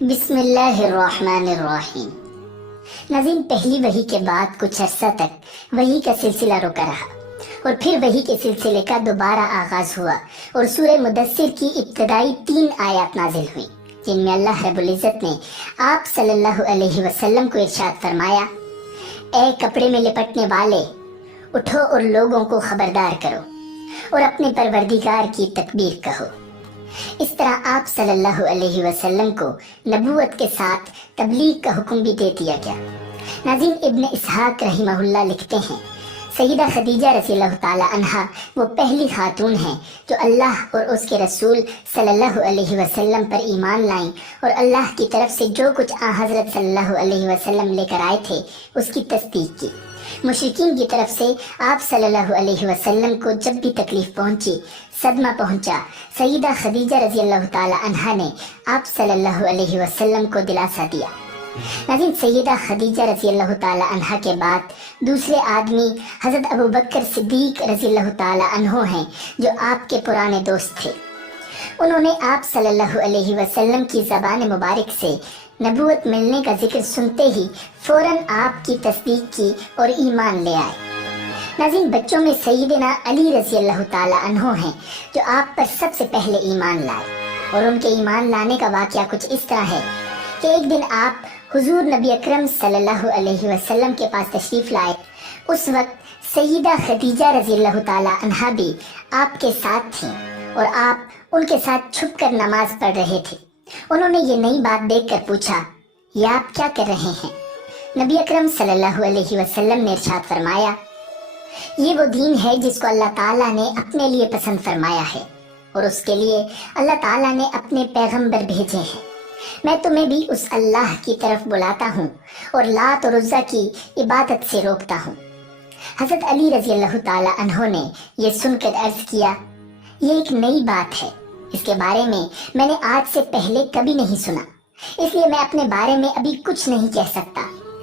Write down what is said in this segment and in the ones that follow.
بسم اللہ الرحمن الرحیم۔ ناظرین، پہلی وحی کے بعد کچھ عرصہ تک وحی کا سلسلہ رکا رہا اور پھر وحی کے سلسلے کا دوبارہ آغاز ہوا اور سورہ مدثر کی ابتدائی 3 آیات نازل ہوئیں، جن میں اللہ رب العزت نے آپ صلی اللہ علیہ وسلم کو ارشاد فرمایا: اے کپڑے میں لپٹنے والے، اٹھو اور لوگوں کو خبردار کرو اور اپنے پروردگار کی تکبیر کہو۔ اس طرح آپ صلی اللہ علیہ وسلم کو نبوت کے ساتھ تبلیغ کا حکم بھی دے دیا گیا۔ ناظرین، ابن اسحاق رحمہ اللہ لکھتے ہیں، سیدہ خدیجہ رضی اللہ تعالی عنہا وہ پہلی خاتون ہیں جو اللہ اور اس کے رسول صلی اللہ علیہ وسلم پر ایمان لائیں اور اللہ کی طرف سے جو کچھ حضرت صلی اللہ علیہ وسلم لے کر آئے تھے اس کی تصدیق کی۔ مشرکین کی طرف سے آپ صلی اللہ علیہ وسلم کو جب بھی تکلیف پہنچی، صدمہ پہنچا، سیدہ خدیجہ رضی اللہ تعالی عنہا نے آپ صلی اللہ علیہ وسلم کو دلاسا دیا۔ ناظرین، سیدہ خدیجہ رضی اللہ تعالی عنہا کے بعد دوسرے آدمی حضرت ابو بکر صدیق رضی اللہ تعالی عنہ ہیں جو آپ کے پرانے دوست تھے۔ انہوں نے آپ صلی اللہ علیہ وسلم کی زبان مبارک سے نبوت ملنے کا ذکر سنتے ہی فوراً آپ کی تصدیق کی اور ایمان لے آئے۔ ناظرین، بچوں میں سیدنا علی رضی اللہ تعالی عنہ ہیں جو آپ پر سب سے پہلے ایمان لائے، اور ان کے ایمان لانے کا واقعہ کچھ اس طرح ہے کہ ایک دن آپ حضور نبی اکرم صلی اللہ علیہ وسلم کے پاس تشریف لائے۔ اس وقت سیدہ خدیجہ رضی اللہ تعالی عنہا بھی آپ کے ساتھ تھیں اور آپ ان کے ساتھ چھپ کر نماز پڑھ رہے تھے۔ انہوں نے یہ نئی بات دیکھ کر پوچھا، یہ آپ کیا کر رہے ہیں؟ نبی اکرم صلی اللہ علیہ وسلم نے ارشاد فرمایا، یہ وہ دین ہے جس کو اللہ تعالیٰ نے اپنے لیے پسند فرمایا ہے اور اس کے لیے اللہ تعالیٰ نے اپنے پیغمبر بھیجے ہیں۔ میں تمہیں بھی اس اللہ کی طرف بلاتا ہوں اور لات اور عزا کی عبادت سے روکتا ہوں۔ حضرت علی رضی اللہ تعالی عنہ نے یہ سن کر عرض کیا، یہ ایک نئی بات ہے، اس کے بارے میں نے آج سے پہلے کبھی نہیں سنا، اس لیے میں اپنے بارے میں ابھی کچھ نہیں کہہ سکتا،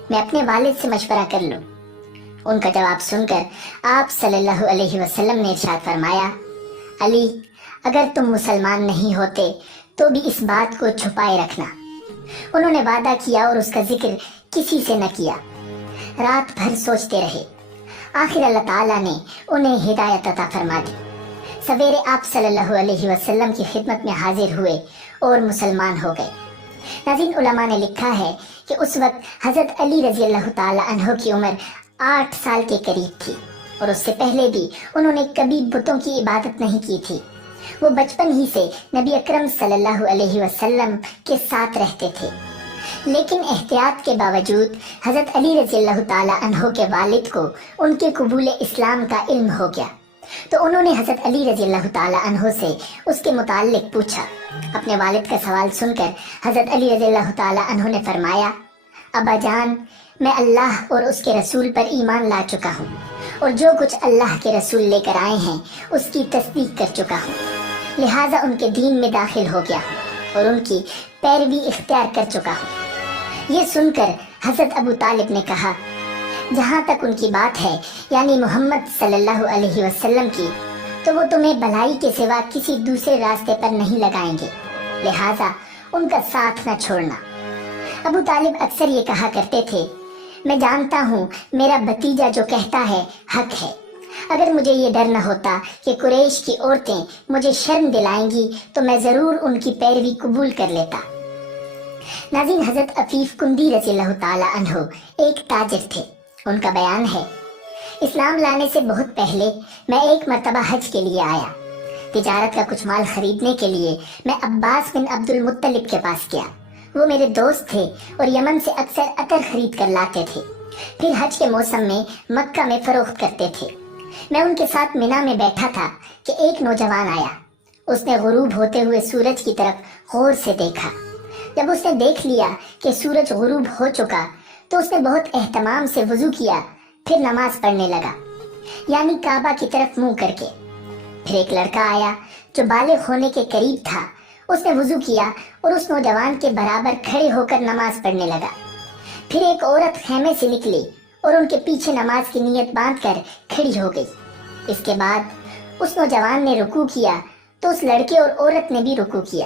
میں اپنے والد سے مشورہ کر لوں۔ ان کا جواب سن کر آپ صلی اللہ علیہ وسلم نے ارشاد فرمایا، علی، اگر تم مسلمان نہیں ہوتے تو بھی اس بات کو چھپائے رکھنا۔ انہوں نے وعدہ کیا اور اس کا ذکر کسی سے نہ کیا۔ رات بھر سوچتے رہے، آخر اللہ تعالیٰ نے انہیں ہدایت عطا فرما دی۔ سویرے آپ صلی اللہ علیہ وسلم کی خدمت میں حاضر ہوئے اور مسلمان ہو گئے۔ ناظرین، علماء نے لکھا ہے کہ اس وقت حضرت علی رضی اللہ تعالی عنہ کی عمر 8 سال کے قریب تھی، اور اس سے پہلے بھی انہوں نے کبھی بتوں کی عبادت نہیں کی تھی۔ وہ بچپن ہی سے نبی اکرم صلی اللہ علیہ وسلم کے ساتھ رہتے تھے، لیکن احتیاط کے باوجود حضرت علی رضی اللہ تعالی عنہ کے والد کو ان کے قبول اسلام کا علم ہو گیا، تو انہوں نے حضرت علی رضی اللہ تعالی عنہ سے اس کے متعلق پوچھا۔ اپنے والد کا سوال سن کر حضرت علی رضی اللہ تعالی عنہ نے فرمایا، ابا جان، میں اللہ اور اس کے رسول پر ایمان لا چکا ہوں اور جو کچھ اللہ کے رسول لے کر آئے ہیں اس کی تصدیق کر چکا ہوں، لہٰذا ان کے دین میں داخل ہو گیا ہوں اور ان کی پیروی اختیار کر چکا ہوں۔ یہ سن کر حضرت ابو طالب نے کہا، جہاں تک ان کی بات ہے، یعنی محمد صلی اللہ علیہ وسلم کی، تو وہ تمہیں بھلائی کے سوا کسی دوسرے راستے پر نہیں لگائیں گے، لہٰذا ان کا ساتھ نہ چھوڑنا۔ ابو طالب اکثر یہ کہا کرتے تھے، میں جانتا ہوں میرا بھتیجا جو کہتا ہے حق ہے، اگر مجھے یہ ڈر نہ ہوتا کہ قریش کی عورتیں مجھے شرم دلائیں گی تو میں ضرور ان کی پیروی قبول کر لیتا۔ ناظرین، حضرت عفیف کندی رضی اللہ تعالی عنہ ایک تاجر تھے۔ ان کا بیان ہے، اسلام لانے سے بہت پہلے میں ایک مرتبہ حج کے لیے آیا۔ تجارت کا کچھ مال خریدنے کے لیے میں عباس بن عبد المطلب کے پاس گیا۔ وہ میرے دوست تھے اور یمن سے اکثر عطر خرید کر لاتے تھے، پھر حج کے موسم میں مکہ میں فروخت کرتے تھے۔ میں ان کے ساتھ مینا میں بیٹھا تھا کہ ایک نوجوان آیا۔ اس نے غروب ہوتے ہوئے سورج کی طرف غور سے دیکھا۔ جب اس نے دیکھ لیا کہ سورج غروب ہو چکا تو اس نے بہت اہتمام سے وضو کیا، پھر نماز پڑھنے لگا، یعنی کعبہ کی طرف منہ کر کے۔ پھر ایک لڑکا آیا جو بالغ ہونے کے قریب تھا، اس نے وضو کیا اور اس نوجوان کے برابر کھڑے ہو کر نماز پڑھنے لگا۔ پھر ایک عورت خیمے سے نکلی اور ان کے پیچھے نماز کی نیت باندھ کر کھڑی ہو گئی۔ اس کے بعد اس نوجوان نے رکوع کیا تو اس لڑکے اور عورت نے بھی رکوع کیا۔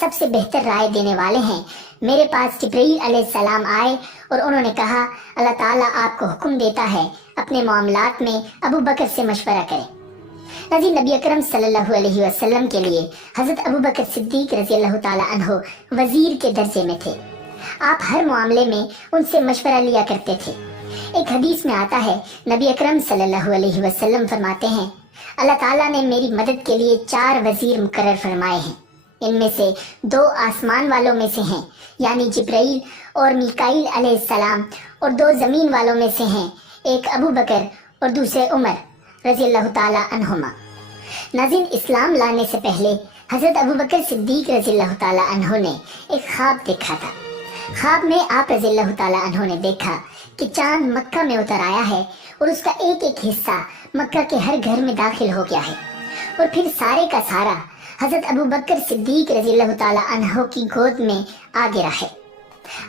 سب سے بہتر رائے دینے والے ہیں۔ میرے پاس جبرائیل علیہ السلام آئے اور انہوں نے کہا اللہ تعالیٰ آپ کو حکم دیتا ہے اپنے معاملات میں ابو بکر سے مشورہ کریں۔ ناظرین، نبی اکرم صلی اللہ علیہ وسلم کے لیے حضرت ابو بکر صدیق رضی اللہ تعالیٰ عنہ وزیر کے درجے میں تھے۔ آپ ہر معاملے میں ان سے مشورہ لیا کرتے تھے۔ ایک حدیث میں آتا ہے نبی اکرم صلی اللہ علیہ وسلم فرماتے ہیں اللہ تعالیٰ نے میری مدد کے لیے 4 وزیر مقرر فرمائے ہیں۔ ان میں سے 2 آسمان والوں میں سے ہیں، یعنی جبرائیل اور میکائیل علیہ السلام، اور 2 زمین والوں میں سے ہیں، ایک ابو بکر اور دوسرے عمر رضی اللہ تعالیٰ عنہما۔ ناظرین، اسلام لانے سے پہلے حضرت ابو بکر صدیق رضی اللہ تعالیٰ عنہ نے ایک خواب دیکھا تھا۔ خواب میں آپ رضی اللہ تعالیٰ عنہ نے دیکھا کہ چاند مکہ میں اتر آیا ہے اور اس کا ایک ایک حصہ مکہ کے ہر گھر میں داخل ہو گیا ہے، اور پھر سارے کا سارا حضرت ابو بکر صدیق رضی اللہ تعالیٰ عنہ کی گود میں آ گرا ہے۔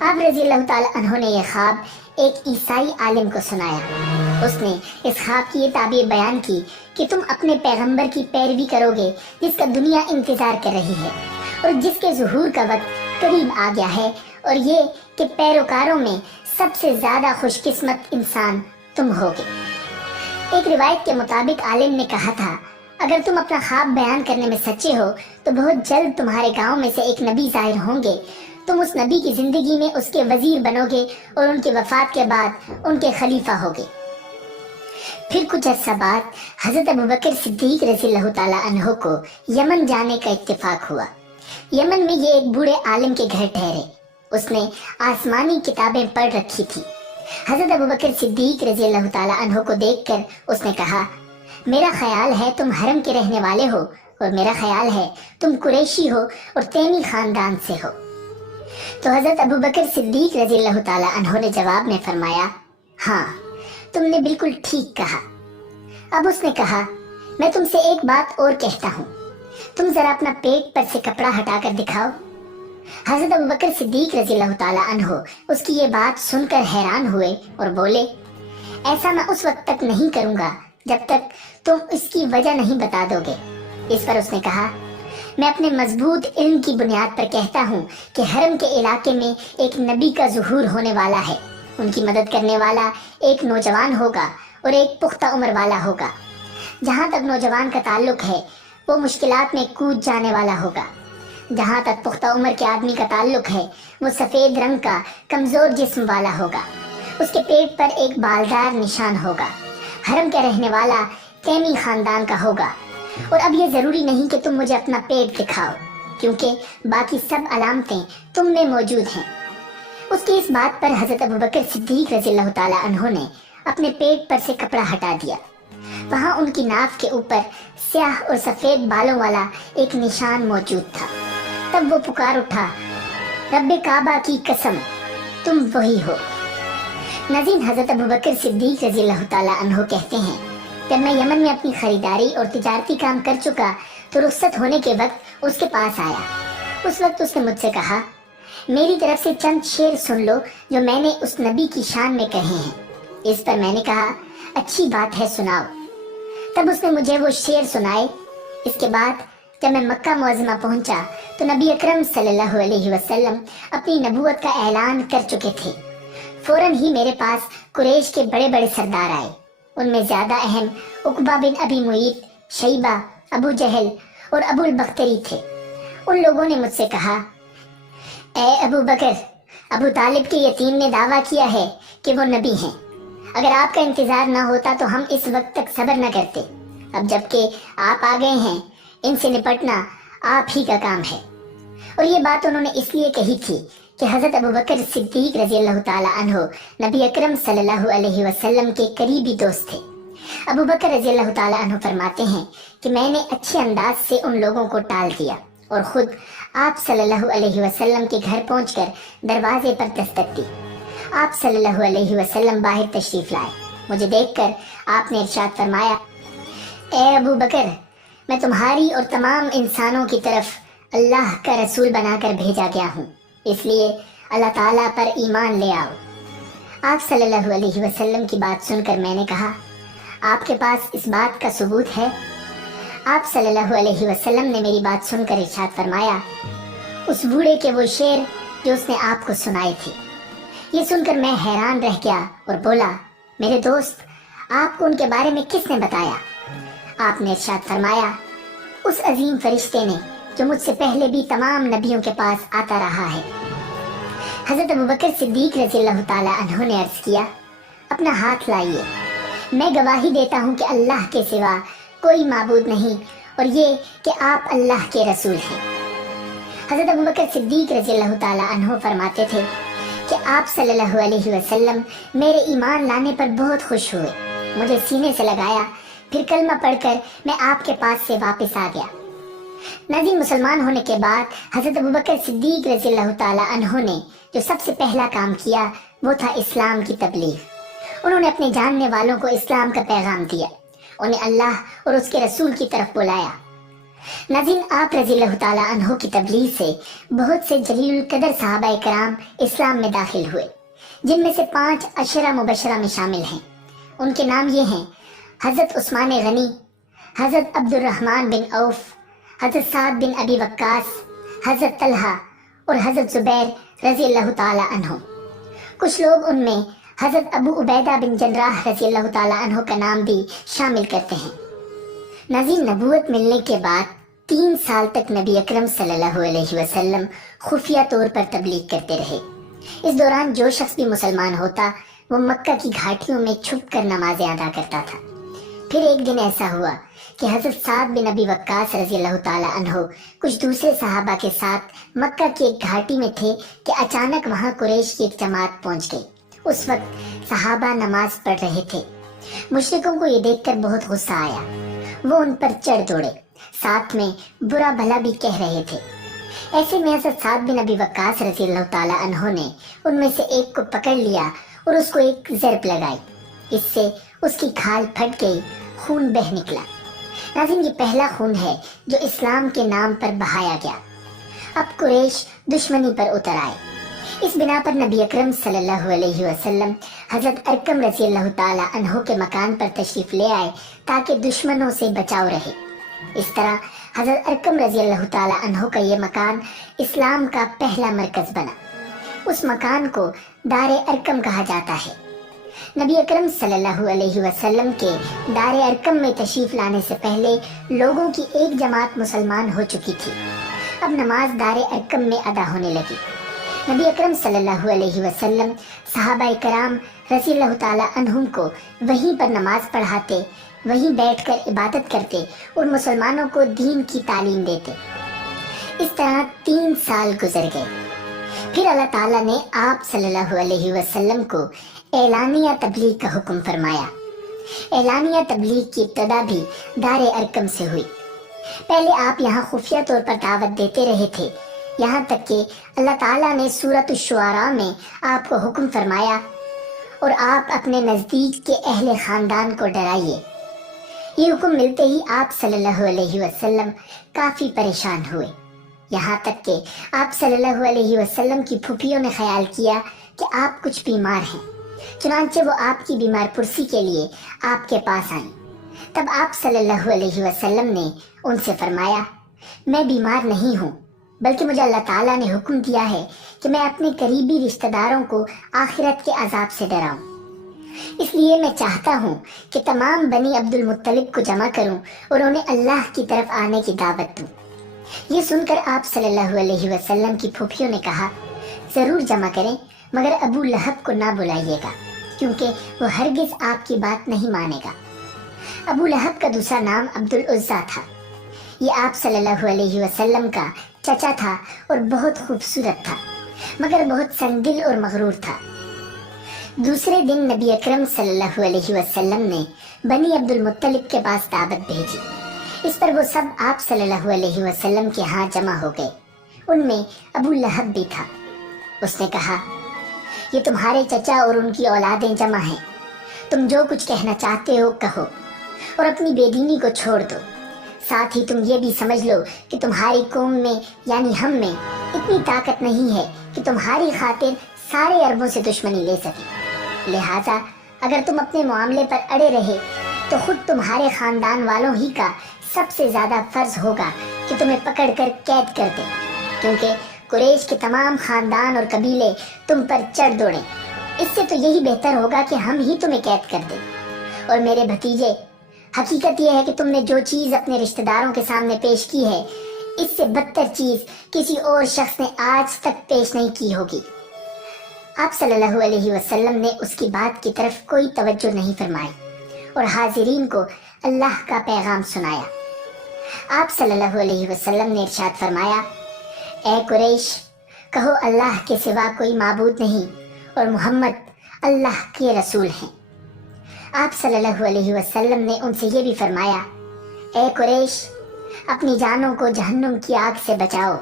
آپ رضی اللہ تعالیٰ عنہ نے یہ خواب ایک عیسائی عالم کو سنایا۔ اس نے اس خواب کی یہ تعبیر بیان کی کہ تم اپنے پیغمبر کی پیروی کرو گے جس کا دنیا انتظار کر رہی ہے اور جس کے ظہور کا وقت قریب آ گیا ہے، اور یہ کہ پیروکاروں میں سب سے زیادہ خوش قسمت انسان تم ہوگے۔ ایک روایت کے مطابق عالم نے کہا تھا اگر تم اپنا خواب بیان کرنے میں سچے ہو تو بہت جلد تمہارے گاؤں میں سے ایک نبی ظاہر ہوں گے، تم اس نبی کی زندگی میں اس کے وزیر بنو گے اور ان کی وفات کے بعد ان کے خلیفہ ہوگے۔ پھر کچھ عرصہ بعد حضرت ابو بکر صدیق رضی اللہ تعالیٰ عنہ کو یمن جانے کا اتفاق ہوا۔ یمن میں یہ ایک بوڑھے عالم کے گھر ٹھہرے۔ اس نے آسمانی کتابیں پڑھ رکھی تھی۔ حضرت ابو بکر صدیق رضی اللہ تعالیٰ عنہ کو دیکھ کر اس نے کہا میرا خیال ہے تم حرم کے رہنے والے ہو، اور میرا خیال ہے تم قریشی ہو اور تیمی خاندان سے ہو۔ تو حضرت ابو بکر صدیق رضی اللہ تعالیٰ عنہ نے جواب میں فرمایا ہاں تم نے بالکل ٹھیک کہا۔ اب اس نے کہا میں تم سے ایک بات اور کہتا ہوں، تم ذرا اپنا پیٹ پر سے کپڑا ہٹا کر دکھاؤ۔ حضرت ابو بکر صدیق رضی اللہ تعالیٰ عنہ اس کی یہ بات سن کر حیران ہوئے اور بولے ایسا میں اس وقت تک نہیں کروں گا جب تک تم اس کی وجہ نہیں بتا دو گے۔ اس پر اس نے کہا میں اپنے مضبوط علم کی بنیاد پر کہتا ہوں کہ حرم کے علاقے میں ایک نبی کا ظہور ہونے والا ہے، ان کی مدد کرنے والا ایک نوجوان ہوگا اور ایک پختہ عمر والا ہوگا۔ جہاں تک نوجوان کا تعلق ہے وہ مشکلات میں کود جانے والا ہوگا، جہاں تک پختہ عمر کے آدمی کا تعلق ہے وہ سفید رنگ کا کمزور جسم والا ہوگا، اس کے پیٹ پر ایک بالدار نشان ہوگا۔ حرم کا رہنے والا تیمی خاندان کا ہوگا، اور اب یہ ضروری نہیں کہ تم مجھے اپنا پیٹ دکھاؤ کیونکہ باقی سب علامتیں تم میں موجود ہیں۔ اس کی اس بات پر حضرت ابو بکر صدیق رضی اللہ تعالیٰ عنہ نے اپنے پیٹ پر سے کپڑا ہٹا دیا۔ وہاں ان کی ناف کے اوپر سیاہ اور سفید بالوں والا ایک نشان موجود تھا۔ تب وہ پکار اٹھا رب کعبہ کی قسم تم وہی ہو۔ ناظرین، حضرت ابو بکر صدیق رضی اللہ تعالیٰ عنہ کہتے ہیں جب میں یمن میں اپنی خریداری اور تجارتی کام کر چکا تو رخصت ہونے کے وقت اس کے پاس آیا۔ اس وقت اس نے مجھ سے کہا میری طرف سے چند شعر سن لو جو میں نے اس نبی کی شان میں کہے ہیں۔ اس پر میں نے کہا اچھی بات ہے سناؤ۔ تب اس نے مجھے وہ شعر سنائے۔ اس کے بعد جب میں مکہ معظمہ پہنچا تو نبی اکرم صلی اللہ علیہ وسلم اپنی نبوت کا اعلان کر چکے تھے۔ فوراً ہی میرے پاس قریش کے بڑے بڑے سردار آئے۔ ان میں زیادہ اہم عقبہ بن ابی معیط، شیبہ، ابو جہل اور ابو البختری تھے۔ ان لوگوں نے مجھ سے کہا اے ابو بکر، ابو طالب کے یتیم نے دعویٰ کیا ہے کہ وہ نبی ہیں، اگر آپ کا انتظار نہ ہوتا تو ہم اس وقت تک صبر نہ کرتے، اب جبکہ آپ آ گئے ہیں ان سے نپٹنا آپ ہی کا کام ہے۔ اور یہ بات انہوں نے اس لیے کہی تھی کہ حضرت ابو بکر صدیق رضی اللہ تعالیٰ عنہ نبی اکرم صلی اللہ علیہ وسلم کے قریبی دوست تھے۔ ابو بکر رضی اللہ تعالیٰ عنہ فرماتے ہیں کہ میں نے اچھے انداز سے ان لوگوں کو ٹال دیا اور خود آپ صلی اللہ علیہ وسلم کے گھر پہنچ کر دروازے پر دستک دی۔ آپ صلی اللہ علیہ وسلم باہر تشریف لائے۔ مجھے دیکھ کر آپ نے ارشاد فرمایا اے ابو بکر، میں تمہاری اور تمام انسانوں کی طرف اللہ کا رسول بنا کر بھیجا گیا ہوں، اس لیے اللہ تعالیٰ پر ایمان لے آؤ۔ آپ صلی اللہ علیہ وسلم کی بات سن کر میں نے کہا آپ کے پاس اس بات کا ثبوت ہے؟ آپ صلی اللہ علیہ وسلم نے میری بات سن کر ارشاد فرمایا، اس بوڑھے کے وہ شعر جو اس نے آپ کو سنائے تھے۔ یہ سن کر میں حیران رہ گیا اور بولا، میرے دوست، آپ کو ان کے بارے میں کس نے بتایا؟ آپ نے ارشاد فرمایا، اس عظیم فرشتے نے جو مجھ سے پہلے بھی تمام نبیوں کے پاس آتا رہا ہے۔ حضرت ابوبکر صدیق رضی اللہ تعالی عنہ نے عرض کیا، اپنا ہاتھ لائیے، میں گواہی دیتا ہوں کہ اللہ کے سوا کوئی معبود نہیں اور یہ کہ آپ اللہ کے رسول ہیں۔ حضرت ابوبکر صدیق رضی اللہ تعالی عنہ فرماتے تھے کہ آپ صلی اللہ علیہ وسلم میرے ایمان لانے پر بہت خوش ہوئے، مجھے سینے سے لگایا، پھر کلمہ پڑھ کر میں آپ کے پاس سے واپس آ گیا۔ ناظرین، مسلمان ہونے کے بعد حضرت ابوبکر صدیق رضی اللہ تعالی عنہ نے جو سب سے پہلا کام کیا وہ تھا اسلام کی تبلیغ۔ انہوں نے اپنے جاننے والوں کو اسلام کا پیغام دیا، انہیں اللہ اور اس کے رسول کی طرف بلایا۔ ناظرین، آپ رضی اللہ تعالی عنہ کی تبلیغ سے بہت سے جلیل القدر صحابہ کرام اسلام میں داخل ہوئے، جن میں سے 5 عشرہ مبشرہ میں شامل ہیں۔ ان کے نام یہ ہیں: حضرت عثمان غنی، حضرت عبد الرحمن بن عوف، حضرت سعد بن ابی وقاص، حضرت طلحہ اور حضرت زبیر رضی اللہ تعالی عنہ۔ کچھ لوگ ان میں حضرت ابو عبیدہ بن جراح رضی اللہ تعالی عنہ کا نام بھی شامل کرتے ہیں۔ ناظرین، نبوت ملنے کے بعد 3 سال تک نبی اکرم صلی اللہ علیہ وسلم خفیہ طور پر تبلیغ کرتے رہے۔ اس دوران جو شخص بھی مسلمان ہوتا وہ مکہ کی گھاٹیوں میں چھپ کر نمازیں ادا کرتا تھا۔ پھر ایک دن ایسا ہوا کہ حضرت سعد بن ابی وقاص رضی اللہ تعالی عنہ کچھ دوسرے صحابہ کے ساتھ مکہ کی ایک گھاٹی میں تھے کہ اچانک وہاں قریش کی ایک جماعت پہنچ گئی۔ اس وقت صحابہ نماز پڑھ رہے تھے۔ مشرکوں کو یہ دیکھ کر بہت غصہ آیا، وہ ان پر چڑھ دوڑے، ساتھ میں برا بھلا بھی کہہ رہے تھے۔ ایسے میں حضرت سعد بن ابی وقاص رضی اللہ تعالی عنہ نے ان میں سے ایک کو پکڑ لیا اور اس کو ایک ضرب لگائی، اس سے اس کی کھال پھٹ گئی، خون بہہ نکلا۔ ناظرین، یہ پہلا خون ہے جو اسلام کے نام پر بہایا گیا۔ اب قریش دشمنی پر اتر آئے۔ اس بنا پر نبی اکرم صلی اللہ علیہ وسلم حضرت ارقم رضی اللہ تعالی عنہ کے مکان پر تشریف لے آئے تاکہ دشمنوں سے بچاؤ رہے۔ اس طرح حضرت ارقم رضی اللہ تعالی عنہ کا یہ مکان اسلام کا پہلا مرکز بنا۔ اس مکان کو دار ارقم کہا جاتا ہے۔ نبی اکرم صلی اللہ علیہ وسلم کے دار ارقم میں تشریف لانے سے پہلے لوگوں کی ایک جماعت مسلمان ہو چکی تھی۔ اب نماز دار ارقم میں ادا ہونے لگی۔ نبی اکرم صلی اللہ علیہ وسلم صحابہ کرام رضی اللہ تعالی عنہم کو وہیں پر نماز پڑھاتے، وہیں بیٹھ کر عبادت کرتے اور مسلمانوں کو دین کی تعلیم دیتے۔ اس طرح 3 سال گزر گئے۔ پھر اللہ تعالیٰ نے آپ صلی اللہ علیہ وسلم کو اعلانیہ تبلیغ کا حکم فرمایا۔ اعلانیہ تبلیغ کی ابتدا بھی دار ارقم سے ہوئی۔ پہلے آپ یہاں خفیہ طور پر دعوت دیتے رہے تھے، یہاں تک کہ اللہ تعالیٰ نے سورۃ الشعراء میں آپ کو حکم فرمایا، اور آپ اپنے نزدیک کے اہل خاندان کو ڈرائیے۔ یہ حکم ملتے ہی آپ صلی اللہ علیہ وسلم کافی پریشان ہوئے، یہاں تک کہ آپ صلی اللہ علیہ وسلم کی پھوپھیوں نے خیال کیا کہ آپ کچھ بیمار ہیں، چنانچہ وہ آپ کی بیمار پرسی کے لیے آپ کے پاس آئیں۔ تب آپ صلی اللہ علیہ وسلم نے ان سے فرمایا، میں بیمار نہیں ہوں، بلکہ مجھے اللہ تعالیٰ نے حکم دیا ہے کہ میں اپنے قریبی رشتہ داروں کو آخرت کے عذاب سے ڈراؤں، اس لیے میں چاہتا ہوں کہ تمام بنی عبد المطلب کو جمع کروں اور انہیں اللہ کی طرف آنے کی دعوت دوں۔ یہ سن کر آپ صلی اللہ علیہ وسلم کی پھوپھیوں نے کہا، ضرور جمع کریں، مگر ابو لہب کو نہ بلائیے گا، کیونکہ وہ ہرگز آپ کی بات نہیں مانے گا۔ ابو لہب کا دوسرا نام عبد العزیٰ تھا۔ یہ آپ صلی اللہ علیہ وسلم کا چچا تھا اور بہت خوبصورت تھا، مگر بہت سنگدل اور مغرور تھا۔ دوسرے دن نبی اکرم صلی اللہ علیہ وسلم نے بنی عبد المطلب کے پاس دعوت بھیجی۔ اس پر وہ سب آپ صلی اللہ علیہ وسلم کے ہاں جمع ہو گئے۔ ان میں ابو لہب بھی تھا۔ اس نے کہا، یہ تمہارے چچا اور ان کی اولادیں جمع ہیں، تم جو کچھ کہنا چاہتے ہو کہو اور اپنی بے دینی کو چھوڑ دو۔ ساتھ ہی تم یہ بھی سمجھ لو کہ تمہاری قوم میں یعنی ہم میں اتنی طاقت نہیں ہے کہ تمہاری خاطر سارے عربوں سے دشمنی لے سکے، لہٰذا اگر تم اپنے معاملے پر اڑے رہے تو خود تمہارے خاندان والوں ہی کا سب سے زیادہ فرض ہوگا کہ تمہیں پکڑ کر قید کر دیں، کیونکہ قریش کے تمام خاندان اور قبیلے تم پر چڑھ دوڑیں۔ اس سے تو یہی بہتر ہوگا کہ ہم ہی تمہیں قید کر دیں۔ اور میرے بھتیجے، حقیقت یہ ہے کہ تم نے جو چیز اپنے رشتہ داروں کے سامنے پیش کی ہے، اس سے بدتر چیز کسی اور شخص نے آج تک پیش نہیں کی ہوگی۔ آپ صلی اللہ علیہ وسلم نے اس کی بات کی طرف کوئی توجہ نہیں فرمائی اور حاضرین کو اللہ کا پیغام سنایا۔ آپ صلی اللہ علیہ وسلم نے ارشاد فرمایا، اے قریش، کہو اللہ کے سوا کوئی معبود نہیں اور محمد اللہ کے رسول ہیں۔ آپ صلی اللہ علیہ وسلم نے ان سے یہ بھی فرمایا، اے قریش، اپنی جانوں کو جہنم کی آگ سے بچاؤ۔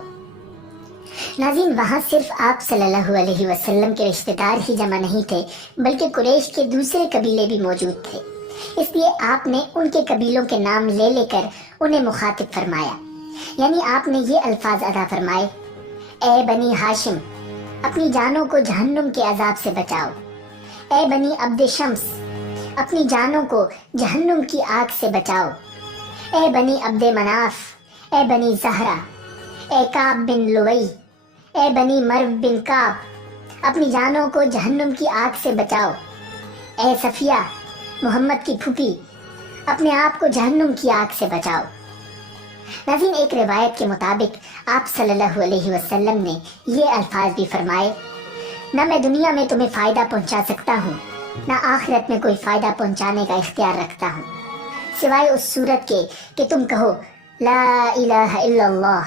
ناظرین، وہاں صرف آپ صلی اللہ علیہ وسلم کے رشتہ دار ہی جمع نہیں تھے، بلکہ قریش کے دوسرے قبیلے بھی موجود تھے۔ اس لیے آپ نے ان کے قبیلوں کے نام لے لے کر انہیں مخاطب فرمایا، یعنی آپ نے یہ الفاظ ادا فرمائے، اے بنی ہاشم، اپنی جانوں کو جہنم کے عذاب سے بچاؤ۔ اے بنی عبد شمس، اپنی جانوں کو جہنم کی آگ سے بچاؤ۔ اے بنی عبد مناف، اے بنی زہرہ، اے کعب بن لوئی، اے بنی مرو بن کعب، اپنی جانوں کو جہنم کی آگ سے بچاؤ۔ اے صفیہ، محمد کی پھوپھی، اپنے آپ کو جہنم کی آگ سے بچاؤ۔ ناظرین، ایک روایت کے مطابق آپ صلی اللہ علیہ وسلم نے یہ الفاظ بھی فرمائے، نہ میں دنیا میں تمہیں فائدہ پہنچا سکتا ہوں، نہ آخرت میں کوئی فائدہ پہنچانے کا اختیار رکھتا ہوں، سوائے اس صورت کے کہ تم کہو لا الہ الا اللہ۔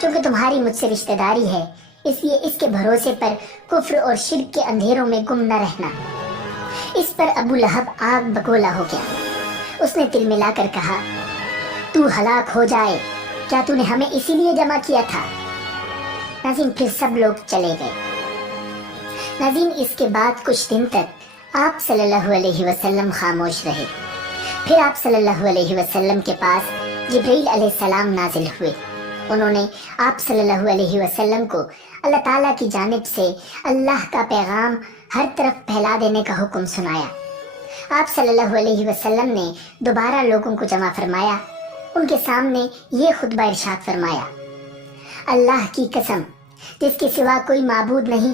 چونکہ تمہاری مجھ سے رشتہ داری ہے، اس لیے اس کے بھروسے پر کفر اور شرک کے اندھیروں میں گم نہ رہنا۔ اس پر ابو لہب آگ بگولا ہو گیا۔ اس نے تل ملا کر کہا، تو ہلاک ہو جائے، کیا تو نے ہمیں اسی لیے جمع کیا تھا؟ ناظرین، پھر سب لوگ چلے گئے۔ ناظرین، اس کے بعد کچھ دن تک آپ صلی اللہ علیہ وسلم خاموش رہے۔ پھر آپ صلی اللہ علیہ وسلم کے پاس جبرائیل علیہ السلام نازل ہوئے۔ انہوں نے آپ صلی اللہ علیہ وسلم کو اللہ تعالیٰ کی جانب سے اللہ کا پیغام ہر طرف پھیلا دینے کا حکم سنایا۔ آپ صلی اللہ علیہ وسلم نے دوبارہ لوگوں کو جمع فرمایا، ان کے سامنے یہ خطبہ ارشاد فرمایا، اللہ کی قسم، جس کے سوا کوئی معبود نہیں،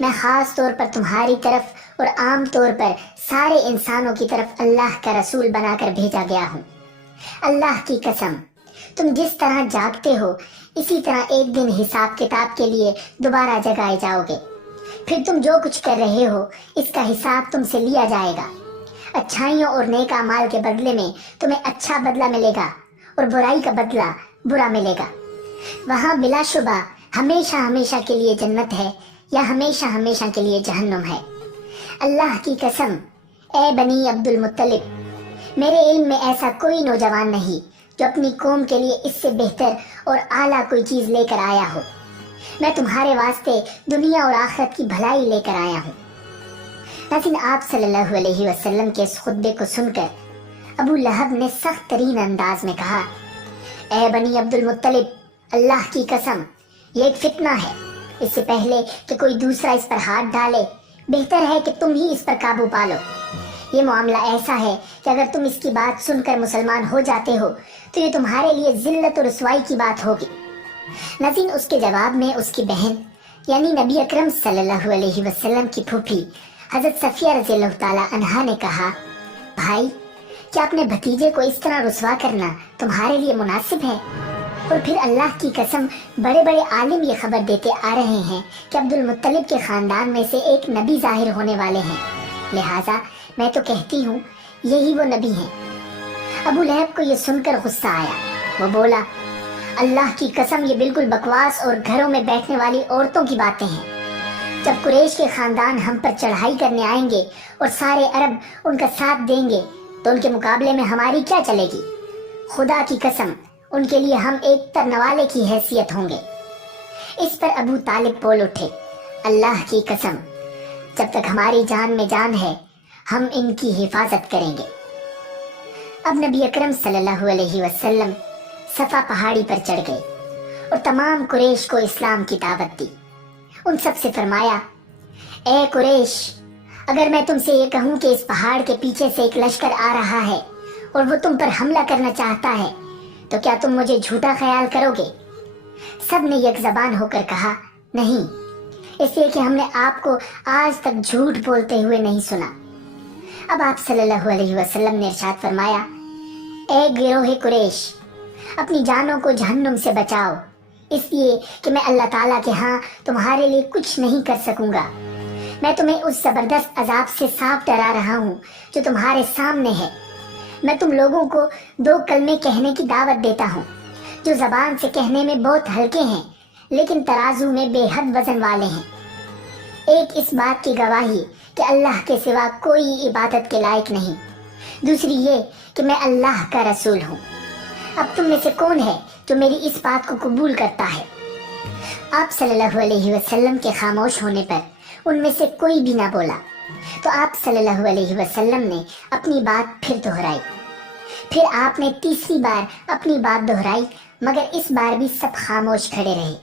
میں خاص طور پر تمہاری طرف اور عام طور پر سارے انسانوں کی طرف اللہ کا رسول بنا کر بھیجا گیا ہوں۔ اللہ کی قسم، تم جس طرح جاگتے ہو اسی طرح ایک دن حساب کتاب کے لیے دوبارہ جگائے جاؤ گے۔ پھر تم جو کچھ کر رہے ہو اس کا حساب تم سے لیا جائے گا۔ اچھائیوں اور نیک اعمال کے بدلے میں تمہیں اچھا بدلہ ملے گا اور برائی کا بدلہ برا ملے گا۔ وہاں بلا شبہ ہمیشہ ہمیشہ کے لیے جنت ہے یا ہمیشہ ہمیشہ کے لیے جہنم ہے۔ اللہ کی قسم، اے بنی عبد المطلب، میرے علم میں ایسا کوئی نوجوان نہیں جو اپنی قوم کے لیے اس سے بہتر اور اعلیٰ کوئی چیز لے کر آیا ہو۔ میں تمہارے واسطے دنیا اور آخرت کی بھلائی لے کر آیا ہوں۔ لیکن آپ صلی اللہ علیہ وسلم کے اس خطبے کو سن کر ابو لہب نے سخت ترین انداز میں کہا، اے بنی عبد المطلب، اللہ کی قسم، یہ ایک فتنہ ہے۔ اس سے پہلے کہ کوئی دوسرا اس پر ہاتھ ڈالے، بہتر ہے کہ تم ہی اس پر قابو پالو۔ یہ معاملہ ایسا ہے کہ اگر تم اس کی بات سن کر مسلمان ہو جاتے ہو تو یہ تمہارے لیے ذلت اور رسوائی کی بات ہوگی۔ ناظرین، اس کے جواب میں اس کی بہن یعنی نبی اکرم صلی اللہ علیہ وسلم کی پھوپھی حضرت صفیہ رضی اللہ تعالی عنہا نے کہا، بھائی، کیا اپنے بھتیجے کو اس طرح رسوا کرنا تمہارے لیے مناسب ہے؟ اور پھر اللہ کی قسم، بڑے بڑے عالم یہ خبر دیتے آ رہے ہیں کہ عبد المطلب کے خاندان میں سے ایک نبی ظاہر ہونے والے ہیں، لہٰذا میں تو کہتی ہوں یہی وہ نبی ہیں۔ ابو لہب کو یہ سن کر غصہ آیا۔ وہ بولا، اللہ کی قسم، یہ بالکل بکواس اور گھروں میں بیٹھنے والی عورتوں کی باتیں ہیں۔ جب قریش کے خاندان ہم پر چڑھائی کرنے آئیں گے اور سارے عرب ان کا ساتھ دیں گے تو ان کے مقابلے میں ہماری کیا چلے گی؟ خدا کی قسم، ان کے لیے ہم ایک ترنوالے کی حیثیت ہوں گے۔ اس پر ابو طالب بول اٹھے، اللہ کی قسم، جب تک ہماری جان میں جان ہے ہم ان کی حفاظت کریں گے۔ اب نبی اکرم صلی اللہ علیہ وسلم صفا پہاڑی پر چڑھ گئے اور تمام قریش کو اسلام کی دعوت دی۔ ان سب سے فرمایا، اے قریش، اگر میں تم سے یہ کہوں کہ اس پہاڑ کے پیچھے سے ایک لشکر آ رہا ہے اور وہ تم پر حملہ کرنا چاہتا ہے تو کیا تم مجھے جھوٹا خیال کرو گے؟ سب نے یک زبان ہو کر کہا نہیں، اس لیے کہ ہم نے آپ کو آج تک جھوٹ بولتے ہوئے نہیں سنا۔ اب آپ صلی اللہ علیہ وسلم نے ارشاد فرمایا، اے گروہ قریش، اپنی جانوں کو جہنم سے بچاؤ، اس لیے کہ میں اللہ تعالیٰ کے ہاں تمہارے لیے کچھ نہیں کر سکوں گا۔ میں تمہیں اس زبردست عذاب سے صاف ڈرا رہا ہوں جو تمہارے سامنے ہے۔ میں تم لوگوں کو 2 کلمے کہنے کی دعوت دیتا ہوں جو زبان سے کہنے میں بہت ہلکے ہیں لیکن ترازو میں بے حد وزن والے ہیں۔ ایک اس بات کی گواہی کہ اللہ کے سوا کوئی عبادت کے لائق نہیں، دوسری یہ کہ میں اللہ کا رسول ہوں۔ اب تم میں سے کون ہے جو میری اس بات کو قبول کرتا ہے؟ آپ صلی اللہ علیہ وسلم کے خاموش ہونے پر ان میں سے کوئی بھی نہ بولا، تو آپ صلی اللہ علیہ وسلم نے اپنی بات پھر دہرائی۔ پھر آپ نے تیسری بار اپنی بات دہرائی، مگر اس بار بھی سب خاموش کھڑے رہے۔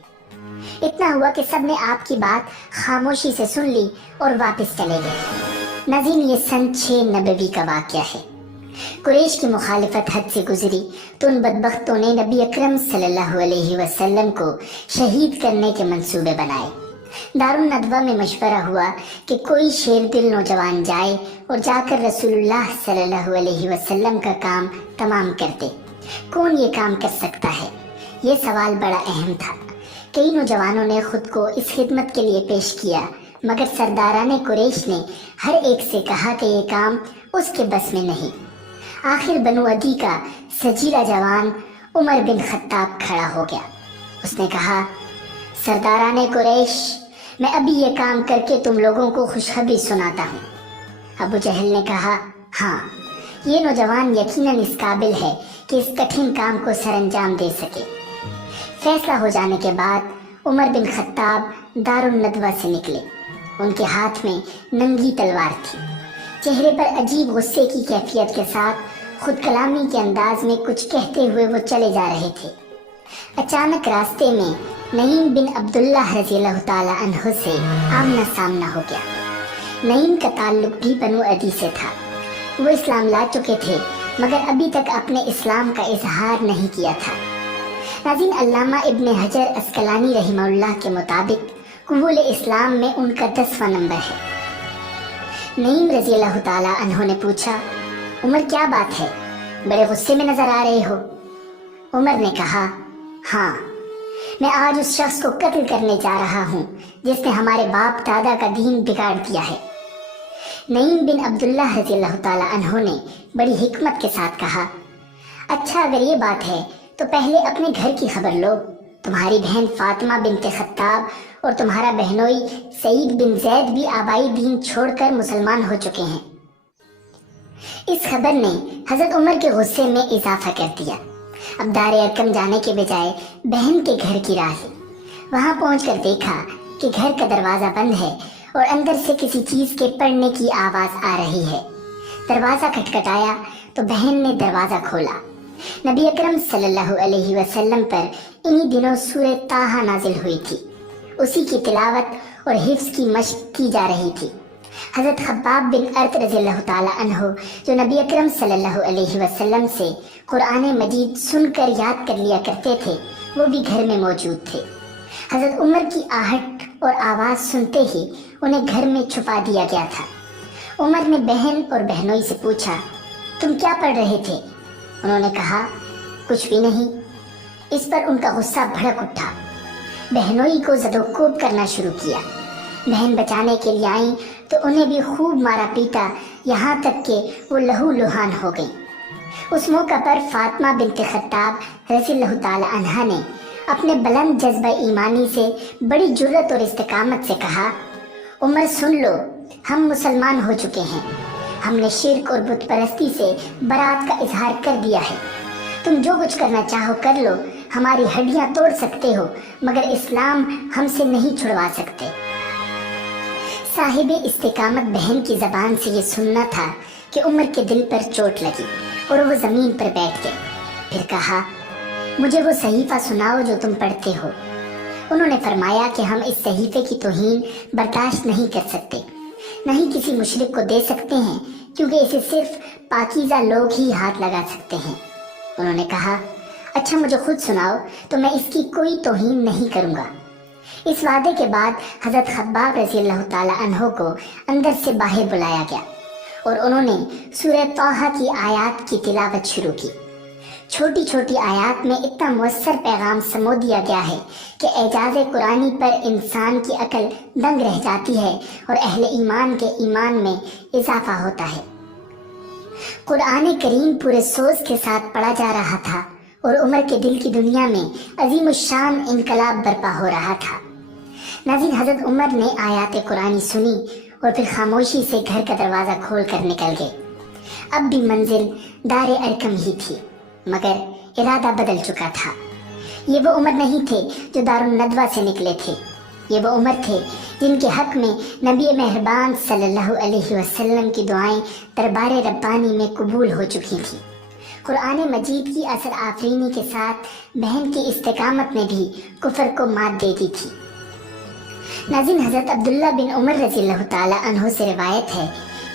اتنا ہوا کہ سب نے آپ کی بات خاموشی سے سن لی اور واپس چلے گئے۔ ناظرین، یہ سن 6 نبوی کا واقعہ ہے۔ قریش کی مخالفت حد سے گزری تو ان بدبختوں نے نبی اکرم صلی اللہ علیہ وسلم کو شہید کرنے کے منصوبے بنائے۔ دارالندوہ میں مشورہ ہوا کہ کوئی شیر دل نوجوان جائے اور جا کر رسول اللہ صلی اللہ علیہ وسلم کا کام تمام کر دے۔ کون یہ کام کر سکتا ہے؟ یہ سوال بڑا اہم تھا۔ کئی نوجوانوں نے خود کو اس خدمت کے لیے پیش کیا، مگر سرداران قریش نے ہر ایک سے کہا کہ یہ کام اس کے بس میں نہیں۔ آخر بنو عدی کا سجیلا جوان عمر بن خطاب کھڑا ہو گیا۔ اس نے کہا، سرداران قریش، میں ابھی یہ کام کر کے تم لوگوں کو خوشخبری سناتا ہوں۔ ابو جہل نے کہا، ہاں، یہ نوجوان یقیناً اس قابل ہے کہ اس کٹھن کام کو سر انجام دے سکے۔ فیصلہ ہو جانے کے بعد عمر بن خطاب دارالندوہ سے نکلے۔ ان کے ہاتھ میں ننگی تلوار تھی، چہرے پر عجیب غصے کی کیفیت کے ساتھ خود کلامی کے انداز میں کچھ کہتے ہوئے وہ چلے جا رہے تھے۔ اچانک راستے میں نعیم بن عبداللہ رضی اللہ تعالی عنہ سے آمنا سامنا ہو گیا۔ نعیم کا تعلق بھی بنو عدی سے تھا۔ وہ اسلام لا چکے تھے مگر ابھی تک اپنے اسلام کا اظہار نہیں کیا تھا۔ ناظرین، علامہ ابن حجر عسقلانی رحمہ اللہ کے مطابق قبول اسلام میں ان کا 10واں نمبر ہے۔ نعیم رضی اللہ تعالی عنہ نے پوچھا، عمر کیا بات ہے؟ بڑے غصے میں نظر آ رہے ہو۔ عمر نے کہا، ہاں، میں آج اس شخص کو قتل کرنے جا رہا ہوں جس نے ہمارے باپ دادا کا دین بگاڑ دیا ہے۔ نعیم بن عبداللہ رضی اللہ تعالی عنہ نے بڑی حکمت کے ساتھ کہا، اچھا، اگر یہ بات ہے تو پہلے اپنے گھر کی خبر لو۔ تمہاری بہن فاطمہ بنت خطاب اور تمہارا بہنوئی سعید بن زید بھی آبائی دین چھوڑ کر مسلمان ہو چکے ہیں۔ اس خبر نے حضرت عمر کے غصے میں اضافہ کر دیا۔ اب دار ارقم جانے کے بجائے بہن کے گھر کی راہ لی۔ وہاں پہنچ کر دیکھا کہ گھر کا دروازہ بند ہے اور اندر سے کسی چیز کے پڑنے کی آواز آ رہی ہے۔ دروازہ کھٹکھٹایا تو بہن نے دروازہ کھولا۔ نبی اکرم صلی اللہ علیہ وسلم پر انہی دنوں سورہ طٰہٰ نازل ہوئی تھی۔ اسی کی تلاوت اور حفظ کی مشق کی جا رہی تھی۔ حضرت خباب بن ارت رضی اللہ تعالی عنہ جو نبی اکرم صلی اللہ علیہ وسلم سے قرآن مجید سن کر یاد کر لیا کرتے تھے، وہ بھی گھر میں موجود تھے۔ حضرت عمر کی آہٹ اور آواز سنتے ہی انہیں گھر میں چھپا دیا گیا تھا۔ عمر نے بہن اور بہنوئی سے پوچھا، تم کیا پڑھ رہے تھے؟ انہوں نے کہا، کچھ بھی نہیں۔ اس پر ان کا غصہ بھڑک اٹھا۔ بہنوئی کو زد و کوب کرنا شروع کیا۔ بہن بچانے کے لیے آئیں تو انہیں بھی خوب مارا پیٹا، یہاں تک کہ وہ لہو لہان ہو گئیں۔ اس موقع پر فاطمہ بنت خطاب رضی اللہ تعالی عنہا نے اپنے بلند جذبہ ایمانی سے بڑی جرت اور استقامت سے کہا، عمر سن لو، ہم مسلمان ہو چکے ہیں۔ ہم نے شرک اور بت پرستی سے برات کا اظہار کر دیا ہے۔ تم جو کچھ کرنا چاہو کر لو، ہماری ہڈیاں توڑ سکتے ہو مگر اسلام ہم سے نہیں چھڑوا سکتے۔ صاحب استقامت بہن کی زبان سے یہ سننا تھا کہ عمر کے دل پر چوٹ لگی اور وہ زمین پر بیٹھ گئے۔ پھر کہا، مجھے وہ صحیفہ سناؤ جو تم پڑھتے ہو۔ انہوں نے فرمایا کہ ہم اس صحیفے کی توہین برداشت نہیں کر سکتے، نہ ہی کسی مشرک کو دے سکتے ہیں کیونکہ اسے صرف پاکیزہ لوگ ہی ہاتھ لگا سکتے ہیں۔ انہوں نے کہا، اچھا مجھے خود سناؤ تو میں اس کی کوئی توہین نہیں کروں گا۔ اس وعدے کے بعد حضرت خباب رضی اللہ تعالی عنہ کو اندر سے باہر بلایا گیا اور انہوں نے سورہ طٰہٰ کی آیات کی تلاوت شروع کی۔ چھوٹی چھوٹی آیات میں اتنا مؤثر پیغام سمو دیا گیا ہے کہ اعجاز قرآنی پر انسان کی عقل دنگ رہ جاتی ہے اور اہل ایمان کے ایمان میں اضافہ ہوتا ہے۔ قرآن کریم پورے سوز کے ساتھ پڑھا جا رہا تھا اور عمر کے دل کی دنیا میں عظیم الشان انقلاب برپا ہو رہا تھا۔ ناظرین، حضرت عمر نے آیات قرآنی سنی اور پھر خاموشی سے گھر کا دروازہ کھول کر نکل گئے۔ اب بھی منزل دار ارقم ہی تھی، مگر ارادہ بدل چکا تھا۔ یہ وہ عمر نہیں تھے جو دار الندوہ سے نکلے تھے، یہ وہ عمر تھے جن کے حق میں نبی مہربان صلی اللہ علیہ وسلم کی دعائیں دربار ربانی میں قبول ہو چکی تھیں۔ قرآن مجید کی اثر آفرینی کے ساتھ بہن کی استقامت نے بھی کفر کو مات دے دی تھی۔ ناظرین، حضرت عبداللہ بن عمر رضی اللہ تعالی عنہ سے روایت ہے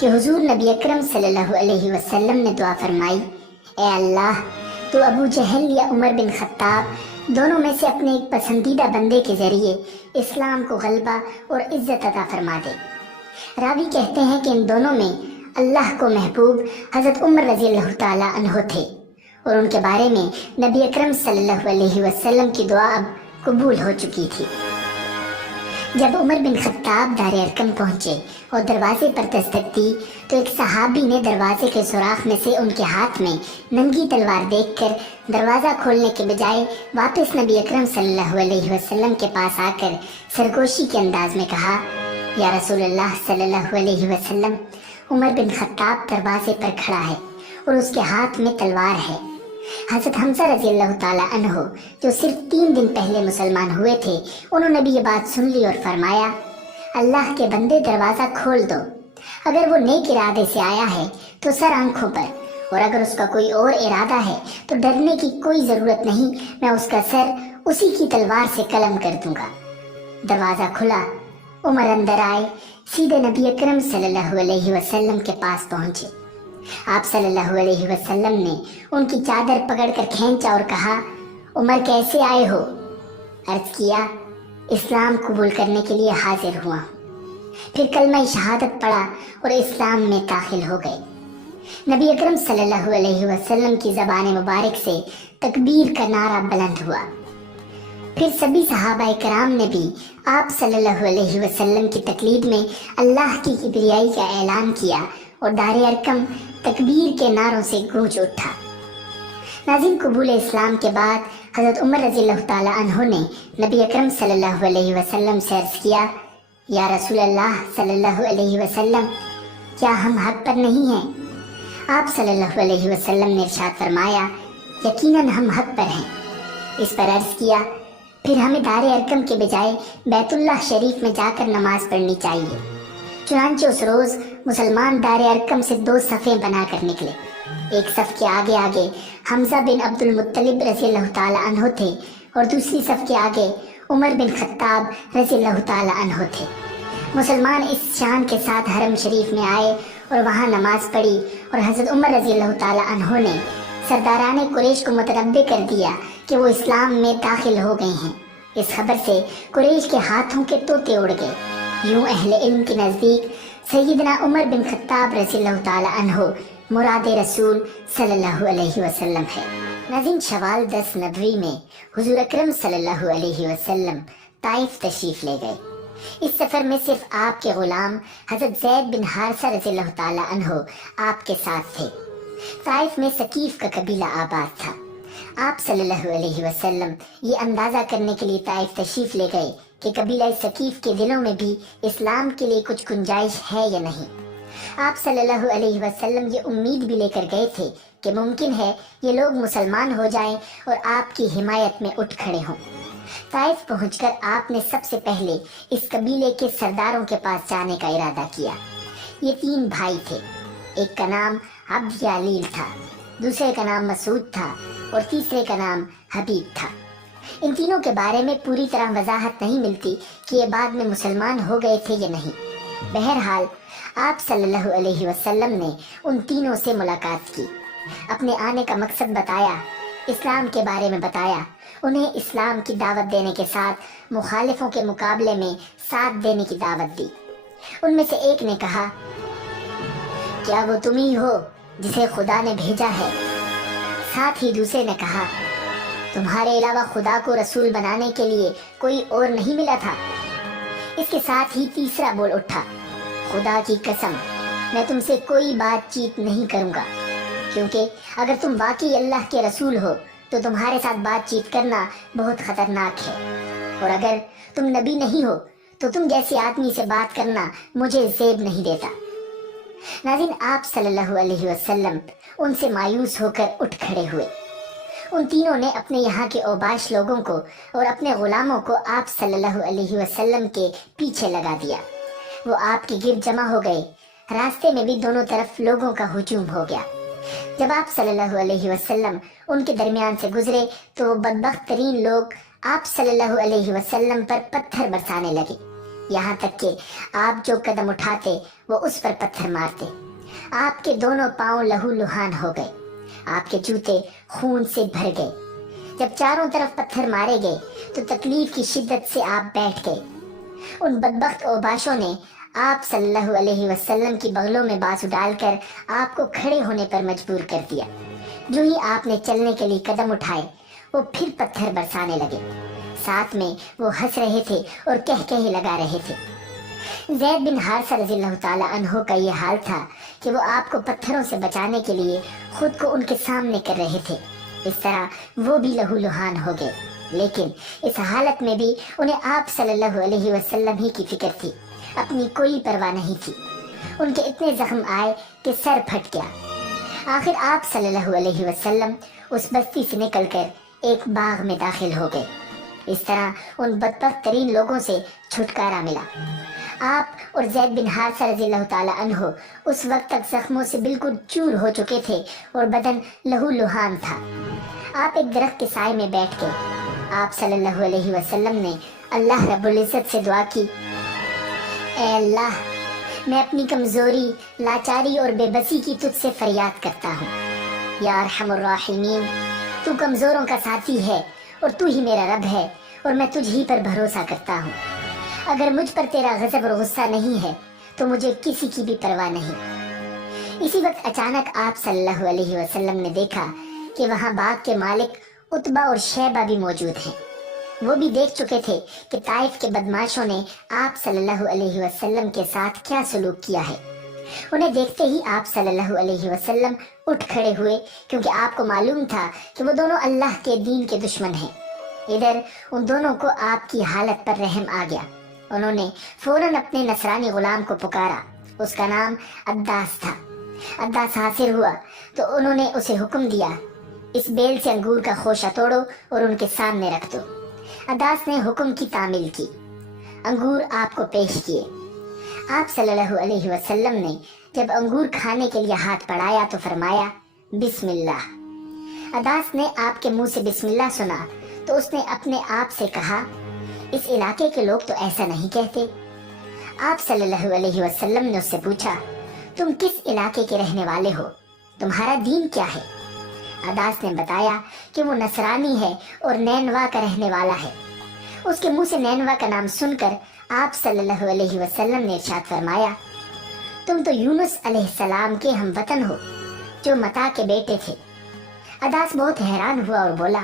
کہ حضور نبی اکرم صلی اللہ علیہ وسلم نے دعا فرمائی، اے اللہ تو ابو جہل یا عمر بن خطاب دونوں میں سے اپنے ایک پسندیدہ بندے کے ذریعے اسلام کو غلبہ اور عزت عطا فرما دے۔ راوی کہتے ہیں کہ ان دونوں میں اللہ کو محبوب حضرت عمر رضی اللہ تعالی عنہ تھے اور ان کے بارے میں نبی اکرم صلی اللہ علیہ وسلم کی دعا اب قبول ہو چکی تھی۔ جب عمر بن خطاب دار ارقم پہنچے اور دروازے پر دستک دی تو ایک صحابی نے دروازے کے سوراخ میں سے ان کے ہاتھ میں ننگی تلوار دیکھ کر دروازہ کھولنے کے بجائے واپس نبی اکرم صلی اللہ علیہ وسلم کے پاس آ کر سرگوشی کے انداز میں کہا، یا رسول اللہ صلی اللہ علیہ وسلم، عمر بن خطاب دروازے پر کھڑا ہے اور اس کے ہاتھ میں تلوار ہے۔ حضرت حمزہ رضی اللہ تعالی عنہ جو صرف 3 دن پہلے مسلمان ہوئے تھے، انہوں نے بھی یہ بات سن لی اور فرمایا، اللہ کے بندے دروازہ کھول دو، اگر وہ نیک ارادے سے آیا ہے تو سر آنکھوں پر، اور اگر اس کا کوئی اور ارادہ ہے تو ڈرنے کی کوئی ضرورت نہیں، میں اس کا سر اسی کی تلوار سے قلم کر دوں گا۔ دروازہ کھلا، عمر اندر آئے، سیدھے نبی اکرم صلی اللہ علیہ وسلم کے پاس پہنچے۔ آپ صلی اللہ علیہ وسلم نے ان کی چادر پکڑ کر کھینچا اور کہا، عمر کیسے آئے ہو؟ عرض کیا، اسلام قبول کرنے کے لیے حاضر ہوا ہوں۔ پھر کلمہ شہادت پڑھا اور اسلام میں داخل ہو گئے۔ نبی اکرم صلی اللہ علیہ وسلم کی زبان مبارک سے تکبیر کا نعرہ بلند ہوا۔ پھر سبھی صحابہ کرام نے بھی آپ صلی اللہ علیہ وسلم کی تقلید میں اللہ کی کبریائی کا اعلان کیا اور دار ارقم تکبیر کے نعروں سے گونج اٹھا۔ ناظرین، قبول اسلام کے بعد حضرت عمر رضی اللہ تعالی عنہ نے نبی اکرم صلی اللہ علیہ وسلم سے عرض کیا، یا رسول اللہ صلی اللہ علیہ وسلم، کیا ہم حق پر نہیں ہیں؟ آپ صلی اللہ علیہ وسلم نے ارشاد فرمایا، یقیناً ہم حق پر ہیں۔ اس پر عرض کیا، پھر ہمیں دار ارقم کے بجائے بیت اللہ شریف میں جا کر نماز پڑھنی چاہیے۔ چنانچہ اس روز مسلمان دار ارقم سے 2 صفیں بنا کر نکلے۔ ایک صف کے آگے آگے حمزہ بن عبد المطلب رضی اللہ تعالی عنہ تھے اور دوسری صف کے آگے عمر بن خطاب رضی اللہ تعالی عنہ تھے۔ مسلمان اس شان کے ساتھ حرم شریف میں آئے اور وہاں نماز پڑھی اور حضرت عمر رضی اللہ تعالی عنہ نے سرداران قریش کو متنبع کر دیا کہ وہ اسلام میں داخل ہو گئے ہیں۔ اس خبر سے قریش کے ہاتھوں کے طوطے اڑ گئے۔ یوں اہل علم کے نزدیک سیدنا عمر بن خطاب رضی اللہ تعالی عنہ مراد رسول صلی اللہ علیہ وسلم ہے۔ ناظرین، شوال 10 نبوی میں حضور اکرم صلی اللہ علیہ وسلم طائف تشریف لے گئے۔ اس سفر میں صرف آپ کے غلام حضرت زید بن حارثہ رضی اللہ تعالی عنہ آپ کے ساتھ تھے۔ طائف میں ثقیف کا قبیلہ آباد تھا۔ آپ صلی اللہ علیہ وسلم یہ اندازہ کرنے کے لیے طائف تشریف لے گئے کہ قبیلہ ثقیف کے دلوں میں بھی اسلام کے لیے کچھ گنجائش ہے یا نہیں۔ آپ صلی اللہ علیہ وسلم یہ امید بھی لے کر گئے تھے کہ ممکن ہے یہ لوگ مسلمان ہو جائیں اور آپ کی حمایت میں اٹھ کھڑے ہوں۔ طائف پہنچ کر آپ نے سب سے پہلے اس قبیلے کے سرداروں کے پاس جانے کا ارادہ کیا۔ یہ 3 بھائی تھے، ایک کا نام عبد یعلیل تھا، دوسرے کا نام مسعود تھا اور تیسرے کا نام حبیب تھا۔ ان تینوں کے بارے میں پوری طرح وضاحت نہیں ملتی کہ یہ بعد میں مسلمان ہو گئے تھے یا نہیں۔ بہرحال آپ صلی اللہ علیہ وسلم نے ان تینوں سے ملاقات کی، اپنے آنے کا مقصد بتایا، اسلام کے بارے میں بتایا، انہیں اسلام کی دعوت دینے کے ساتھ مخالفوں کے مقابلے میں ساتھ دینے کی دعوت دی۔ ان میں سے ایک نے کہا، کیا وہ تم ہی ہو جسے خدا نے بھیجا ہے؟ ساتھ ہی دوسرے نے کہا، تمہارے علاوہ خدا کو رسول بنانے کے لیے کوئی اور نہیں ملا تھا؟ اس کے ساتھ ہی تیسرا بول اٹھا، خدا کی قسم میں تم سے کوئی بات چیت نہیں کروں گا، کیونکہ اگر تم واقعی اللہ کے رسول ہو تو تمہارے ساتھ بات چیت کرنا بہت خطرناک ہے، اور اگر تم نبی نہیں ہو تو تم جیسے آدمی سے بات کرنا مجھے زیب نہیں دیتا۔ ناظرین، آپ صلی اللہ علیہ وسلم ان سے مایوس ہو کر اٹھ کھڑے ہوئے۔ ان تینوں نے اپنے یہاں کے اوباش لوگوں کو اور اپنے غلاموں کو آپ صلی اللہ علیہ وسلم کے پیچھے لگا دیا۔ وہ آپ کے گرد جمع ہو گئے۔ راستے میں بھی دونوں طرف لوگوں کا ہجوم ہو گیا۔ جب آپ صلی اللہ علیہ وسلم ان کے درمیان سے گزرے تو وہ بدبخت ترین لوگ آپ صلی اللہ علیہ وسلم پر پتھر برسانے لگے، یہاں تک کہ آپ جو قدم اٹھاتے وہ اس پر پتھر مارتے۔ آپ کے دونوں پاؤں لہو لہان ہو گئے، آپ کے جوتے خون سے بھر گئے۔ جب چاروں طرف پتھر مارے گئے تو تکلیف کی شدت سے آپ بیٹھ گئے۔ ان بدبخت اوباشوں نے آپ صلی اللہ علیہ وسلم کی بغلوں میں بازو ڈال کر آپ کو کھڑے ہونے پر مجبور کر دیا۔ جو ہی آپ نے چلنے کے لیے قدم اٹھائے وہ پھر پتھر برسانے لگے، ساتھ میں وہ ہنس رہے تھے اور کہے لگا رہے تھے۔ زید بن حارثہ رضی اللہ تعالی عنہ کا یہ حال تھا کہ وہ آپ کو پتھروں سے بچانے کے لیے خود کو ان کے سامنے کر رہے تھے۔ اس طرح وہ بھی لہو لہان ہو گئے، لیکن اس حالت میں بھی انہیں آپ صلی اللہ علیہ وسلم ہی کی فکر تھی، اپنی کوئی پرواہ نہیں تھی۔ ان کے اتنے زخم آئے کہ سر پھٹ گیا۔ آخر آپ صلی اللہ علیہ وسلم اس بستی سے نکل کر ایک باغ میں داخل ہو گئے۔ اس طرح ان بدبخت ترین لوگوں سے چھٹکارا ملا۔ آپ اور زید بن حارثہ رضی اللہ تعالی عنہ اس وقت تک زخموں سے بالکل چور ہو چکے تھے اور بدن لہو لہان تھا۔ آپ ایک درخت کے سائے میں بیٹھ گئے۔ آپ صلی اللہ علیہ وسلم نے اللہ رب العزت سے دعا کی، اے اللہ، میں اپنی کمزوری، لاچاری اور بے بسی کی تجھ سے فریاد کرتا ہوں۔ یا ارحم الراحمین، تو کمزوروں کا ساتھی ہے اور تو ہی میرا رب ہے، اور میں تجھ ہی پر بھروسہ کرتا ہوں۔ اگر مجھ پر تیرا غضب اور غصہ نہیں ہے تو مجھے کسی کی بھی پرواہ نہیں۔ اسی وقت اچانک آپ صلی اللہ علیہ وسلم نے دیکھا کہ وہاں باغ کے مالک عتبہ اور شیبہ بھی موجود ہیں۔ وہ بھی دیکھ چکے تھے کہ طائف کے بدماشوں نے آپ صلی اللہ علیہ وسلم کے ساتھ کیا سلوک کیا ہے۔ انہیں دیکھتے ہی آپ صلی اللہ علیہ وسلم اٹھ کھڑے ہوئے، کیونکہ آپ کو معلوم تھا کہ وہ دونوں اللہ کے دین کے دشمن ہیں۔ ادھر ان دونوں کو آپ کی حالت پر رحم آ گیا۔ انہوں نے فوراً اپنے نصرانی غلام کو پکارا، اس کا نام عداس تھا۔ عداس حاضر ہوا تو انہوں نے اسے حکم دیا، اس بیل سے انگور کا خوشہ توڑو اور ان کے سامنے رکھ دو۔ عداس نے حکم کی تعمیل کی، انگور آپ کو پیش کیے۔ آپ صلی اللہ علیہ وسلم نے جب انگور کھانے کے لیے ہاتھ بڑھایا تو فرمایا، بسم اللہ۔ عداس نے آپ کے منہ سے بسم اللہ سنا تو اس نے اپنے آپ سے کہا، اس علاقے کے لوگ تو ایسا نہیں کہتے۔ آپ صلی اللہ علیہ وسلم نے اس سے پوچھا، تم کس علاقے کے رہنے والے ہو؟ تمہارا دین کیا ہے؟ عداس نے بتایا کہ وہ نصرانی ہے اور نینوا کا رہنے والا ہے۔ اس کے منہ سے نینوا کا نام سن کر آپ صلی اللہ علیہ وسلم نے ارشاد فرمایا، تم تو یونس علیہ السلام کے ہم وطن ہو جو متا کے بیٹے تھے۔ عداس بہت حیران ہوا اور بولا،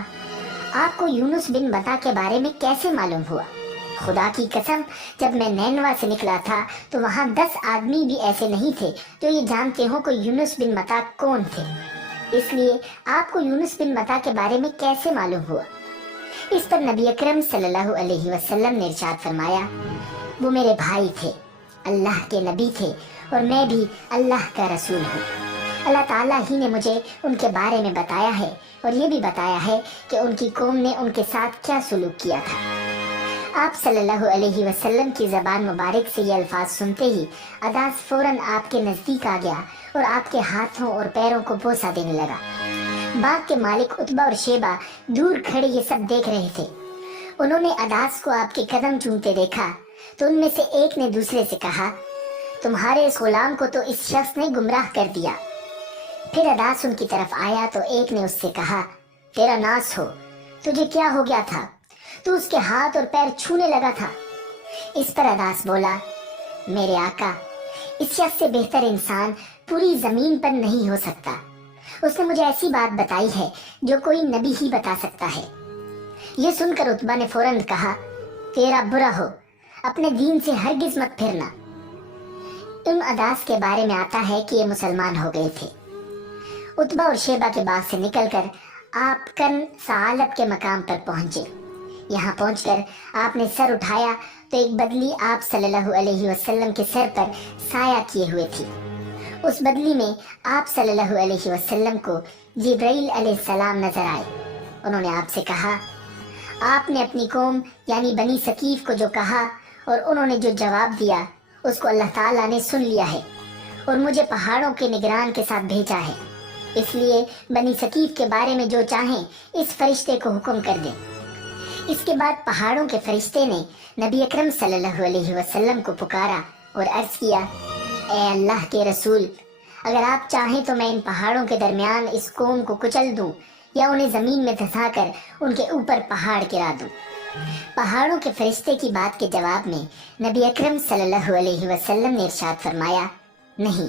آپ کو یونس بن متا کے بارے میں کیسے معلوم ہوا؟ خدا کی قسم، جب میں نینوا سے نکلا تھا تو وہاں 10 آدمی بھی ایسے نہیں تھے جو یہ جانتے ہوں کہ یونس بن متا کون تھے، اس لیے آپ کو یونس بن متا کے بارے میں کیسے معلوم ہوا؟ اس پر نبی اکرم صلی اللہ علیہ وسلم نے ارشاد فرمایا، وہ میرے بھائی تھے، اللہ کے نبی تھے اور میں بھی اللہ کا رسول ہوں۔ اللہ تعالیٰ ہی نے مجھے ان کے بارے میں بتایا ہے اور یہ بھی بتایا ہے کہ ان کی قوم نے ان کے ساتھ کیا سلوک کیا تھا۔ آپ صلی اللہ علیہ وسلم کی زبان مبارک سے یہ الفاظ سنتے ہی عداس فوراً آپ کے نزدیک آ گیا اور آپ کے ہاتھوں اور پیروں کو بوسہ دینے لگا۔ باغ کے مالک عتبہ اور شیبہ دور کھڑے یہ سب دیکھ رہے تھے۔ انہوں نے عداس کو آپ کے قدم چومتے دیکھا تو ان میں سے ایک نے دوسرے سے کہا، تمہارے اس غلام کو تو اس شخص نے گمراہ کر دیا۔ پھر عداس ان کی طرف آیا تو ایک نے اس سے کہا، تیرا ناس ہو، تجھے کیا ہو گیا تھا؟ تو اس کے ہاتھ اور پیر چھونے لگا تھا۔ اس پر عداس بولا، میرے آقا، اس شخص سے بہتر انسان پوری زمین پر نہیں ہو سکتا۔ اس نے مجھے ایسی بات بتائی ہے جو کوئی نبی ہی بتا سکتا ہے۔ یہ سن کر عتبہ نے فوراً کہا، تیرا برا ہو، اپنے دین سے ہرگز مت پھرنا۔ ان عداس کے بارے میں آتا ہے کہ یہ مسلمان ہو گئے تھے۔ عتبہ اور شیبہ کے باغ سے نکل کر آپ کن ثعالب کے مقام پر پہنچے۔ یہاں پہنچ کر آپ نے سر اٹھایا تو ایک بدلی آپ صلی اللہ علیہ وسلم کے سر پر سایہ کیے ہوئے تھی۔ اس بدلی میں آپ صلی اللہ علیہ وسلم کو جبرائیل علیہ السلام نظر آئے۔ انہوں نے آپ سے کہا، آپ نے اپنی قوم یعنی بنی ثقیف کو جو کہا اور انہوں نے جو جواب دیا اس کو اللہ تعالیٰ نے سن لیا ہے اور مجھے پہاڑوں کے نگران کے ساتھ بھیجا ہے، اس لیے بنی ثقیف کے بارے میں جو چاہیں اس فرشتے کو حکم کر دیں۔ اس کے بعد پہاڑوں کے فرشتے نے نبی اکرم صلی اللہ علیہ وسلم کو پکارا اور عرض کیا، اے اللہ کے رسول، اگر آپ چاہیں تو میں ان پہاڑوں کے درمیان اس قوم کو کچل دوں یا انہیں زمین میں دھسا کر ان کے اوپر پہاڑ گرا دوں۔ پہاڑوں کے فرشتے کی بات کے جواب میں نبی اکرم صلی اللہ علیہ وسلم نے ارشاد فرمایا، نہیں،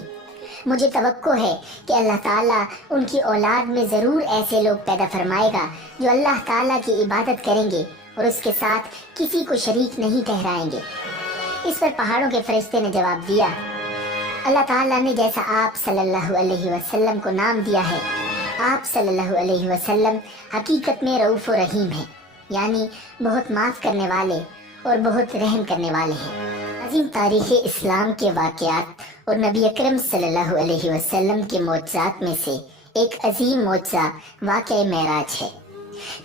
مجھے توقع ہے کہ اللہ تعالیٰ ان کی اولاد میں ضرور ایسے لوگ پیدا فرمائے گا جو اللہ تعالیٰ کی عبادت کریں گے اور اس کے ساتھ کسی کو شریک نہیں ٹھہرائیں گے۔ اس پر پہاڑوں کے فرشتے نے جواب دیا، اللہ تعالیٰ نے جیسا آپ صلی اللہ علیہ وسلم کو نام دیا ہے، آپ صلی اللہ علیہ وسلم حقیقت میں رؤوف و رحیم ہیں، یعنی بہت معاف کرنے والے اور بہت رحم کرنے والے ہیں۔ عظیم تاریخ اسلام کے واقعات اور نبی اکرم صلی اللہ علیہ وسلم کے معجزات میں سے ایک عظیم معجزہ واقعہ معراج ہے۔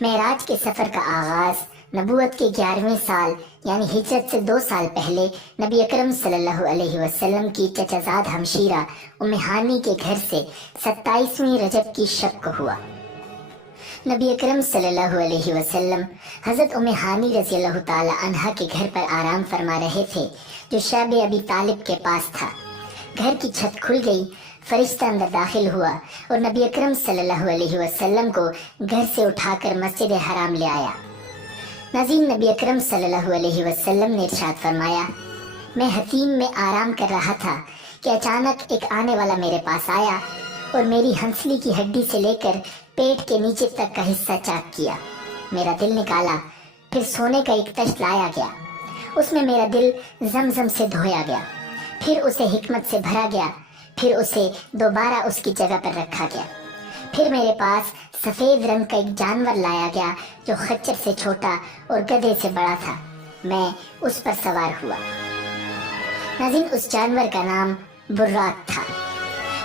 معراج کے سفر کا آغاز نبوت کے 11ویں سال یعنی ہجرت سے 2 سال پہلے نبی اکرم صلی اللہ علیہ وسلم کی چچا زاد ہمشیرہ ام ہانی کے گھر سے 27ویں رجب کی شب کو ہوا۔ نبی اکرم صلی اللہ علیہ وسلم حضرت ام ہانی رضی اللہ تعالی عنہا کے گھر پر آرام فرما رہے تھے جو شعب ابی طالب کے پاس تھا۔ گھر کی چھت کھل گئی، فرشتہ اندر داخل ہوا اور نبی اکرم صلی اللہ علیہ وسلم کو گھر سے اٹھا کر مسجد حرام لے آیا۔ ناظرین، نبی اکرم صلی اللہ علیہ وسلم نے ارشاد فرمایا، میں حتیم میں آرام کر رہا تھا کہ اچانک ایک آنے والا میرے پاس آیا اور میری ہنسلی کی ہڈی سے لے کر پیٹ کے نیچے تک کا حصہ چاک کیا، میرا دل نکالا، پھر سونے کا ایک تشت لایا گیا، اس میں میرا دل زمزم سے دھویا گیا، پھر اسے حکمت سے بھرا گیا، پھر اسے دوبارہ اس کی جگہ پر رکھا گیا، پھر میرے پاس سفید رنگ کا ایک جانور لایا گیا جو خچر سے چھوٹا اور گدھے سے بڑا تھا، میں اس پر سوار ہوا۔ ناظرین، اس جانور کا نام براق تھا۔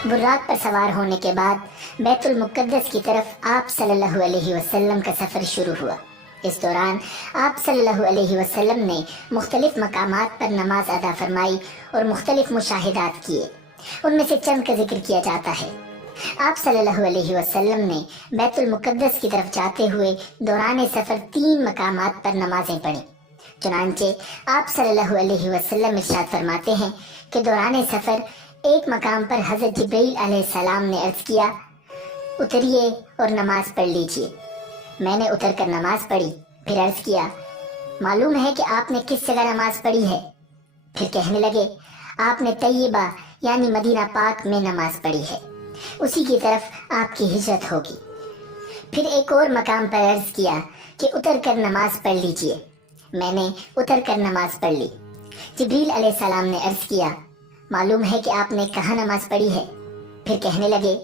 براق پر سوار ہونے کے بعد بیت المقدس کی طرف آپ صلی اللہ علیہ وسلم کا سفر شروع ہوا۔ اس دوران آپ صلی اللہ علیہ وسلم نے مختلف مقامات پر نماز ادا فرمائی اور مختلف مشاہدات کیے۔ ان میں سے چند کا ذکر کیا جاتا ہے۔ آپ صلی اللہ علیہ وسلم نے بیت المقدس کی طرف جاتے ہوئے دوران سفر 3 مقامات پر نمازیں پڑھیں۔ چنانچہ آپ صلی اللہ علیہ وسلم ارشاد فرماتے ہیں کہ دوران سفر ایک مقام پر حضرت جبرائیل علیہ السلام نے عرض کیا، اتریے اور نماز پڑھ لیجئے۔ میں نے اتر کر نماز پڑھی، پھر عرض کیا، معلوم ہے کہ آپ نے کس جگہ نماز پڑھی ہے؟ پھر کہنے لگے، آپ نے طیبہ یعنی مدینہ پاک میں نماز پڑھی ہے، اسی کی طرف آپ کی ہجرت ہوگی۔ پھر ایک اور مقام پر عرض کیا کہ اتر کر نماز پڑھ لیجئے۔ میں نے اتر کر نماز پڑھ لی۔ جبریل علیہ السلام نے عرض کیا، معلوم ہے کہ آپ نے کہاں نماز پڑھی ہے؟ پھر کہنے لگے،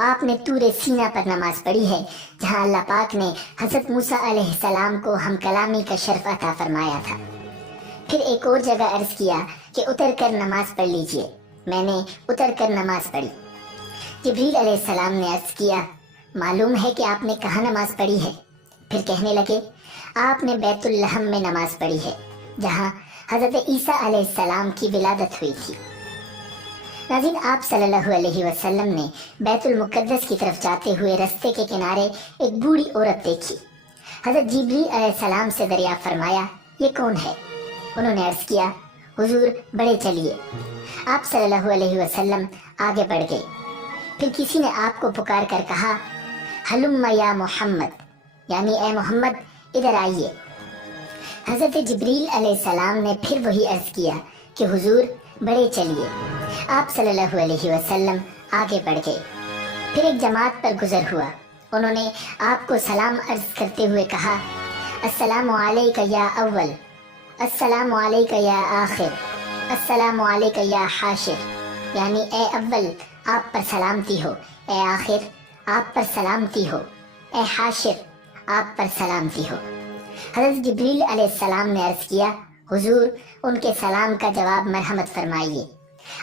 آپ نے طور سینا پر نماز پڑھی ہے جہاں اللہ پاک نے حضرت موسیٰ علیہ السلام کو ہم کلامی کا شرف عطا فرمایا تھا۔ پھر ایک اور جگہ عرض کیا کہ اتر کر نماز پڑھ لیجئے۔ میں نے اتر کر نماز پڑھی۔ جبریل علیہ السلام نے عرض کیا، معلوم ہے کہ آپ نے کہاں نماز پڑھی ہے؟ پھر کہنے لگے، آپ نے بیت اللحم میں نماز پڑھی ہے جہاں حضرت عیسیٰ علیہ السلام کی ولادت ہوئی تھی۔ ناظرین، آپ صلی اللہ علیہ وسلم نے بیت المقدس کی طرف جاتے ہوئے رستے کے کنارے ایک بوڑھی عورت دیکھی۔ حضرت جبریل علیہ السلام سے دریافت فرمایا، یہ کون ہے؟ انہوں نے عرض کیا، حضور بڑھے چلیے۔ آپ صلی اللہ علیہ وسلم آگے بڑھ گئے۔ پھر کسی نے آپ کو پکار کر کہا ہلم یا محمد، یعنی اے محمد ادھر آئیے۔ حضرت جبریل علیہ السلام نے پھر وہی عرض کیا کہ حضور بڑھے چلیے۔ آپ صلی اللہ علیہ وسلم آگے بڑھ گئے۔ پھر ایک جماعت پر گزر ہوا، انہوں نے آپ کو سلام عرض کرتے ہوئے کہا السلام علیک یا اول، السلام علیک یا آخر، السلام علیک یا حاشر، یعنی اے اول آپ پر سلامتی ہو، اے آخر آپ پر سلامتی ہو، اے حاشر آپ پر سلامتی ہو۔ حضرت جبریل علیہ السلام نے عرض کیا حضور ان کے سلام کا جواب مرحمت فرمائیے۔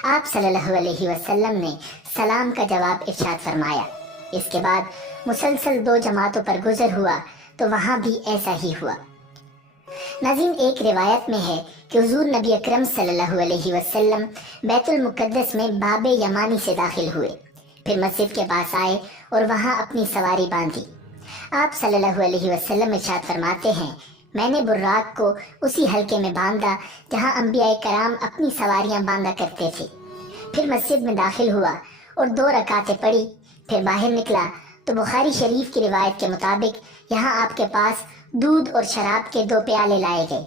آپ صلی اللہ علیہ وسلم نے سلام کا جواب ارشاد فرمایا۔ اس کے بعد مسلسل 2 جماعتوں پر گزر ہوا تو وہاں بھی ایسا ہی ہوا۔ ناظرین، ایک روایت میں ہے کہ حضور نبی اکرم صلی اللہ علیہ وسلم بیت المقدس میں باب یمانی سے داخل ہوئے، پھر مسجد کے پاس آئے اور وہاں اپنی سواری باندھی۔ آپ صلی اللہ علیہ وسلم ارشاد فرماتے ہیں میں نے براق کو اسی حلقے میں باندھا جہاں انبیاء کرام اپنی سواریاں باندھا کرتے تھے۔ پھر مسجد میں داخل ہوا اور 2 رکعتیں پڑھی، پھر باہر نکلا تو بخاری شریف کی روایت کے مطابق یہاں آپ کے پاس دودھ اور شراب کے 2 پیالے لائے گئے۔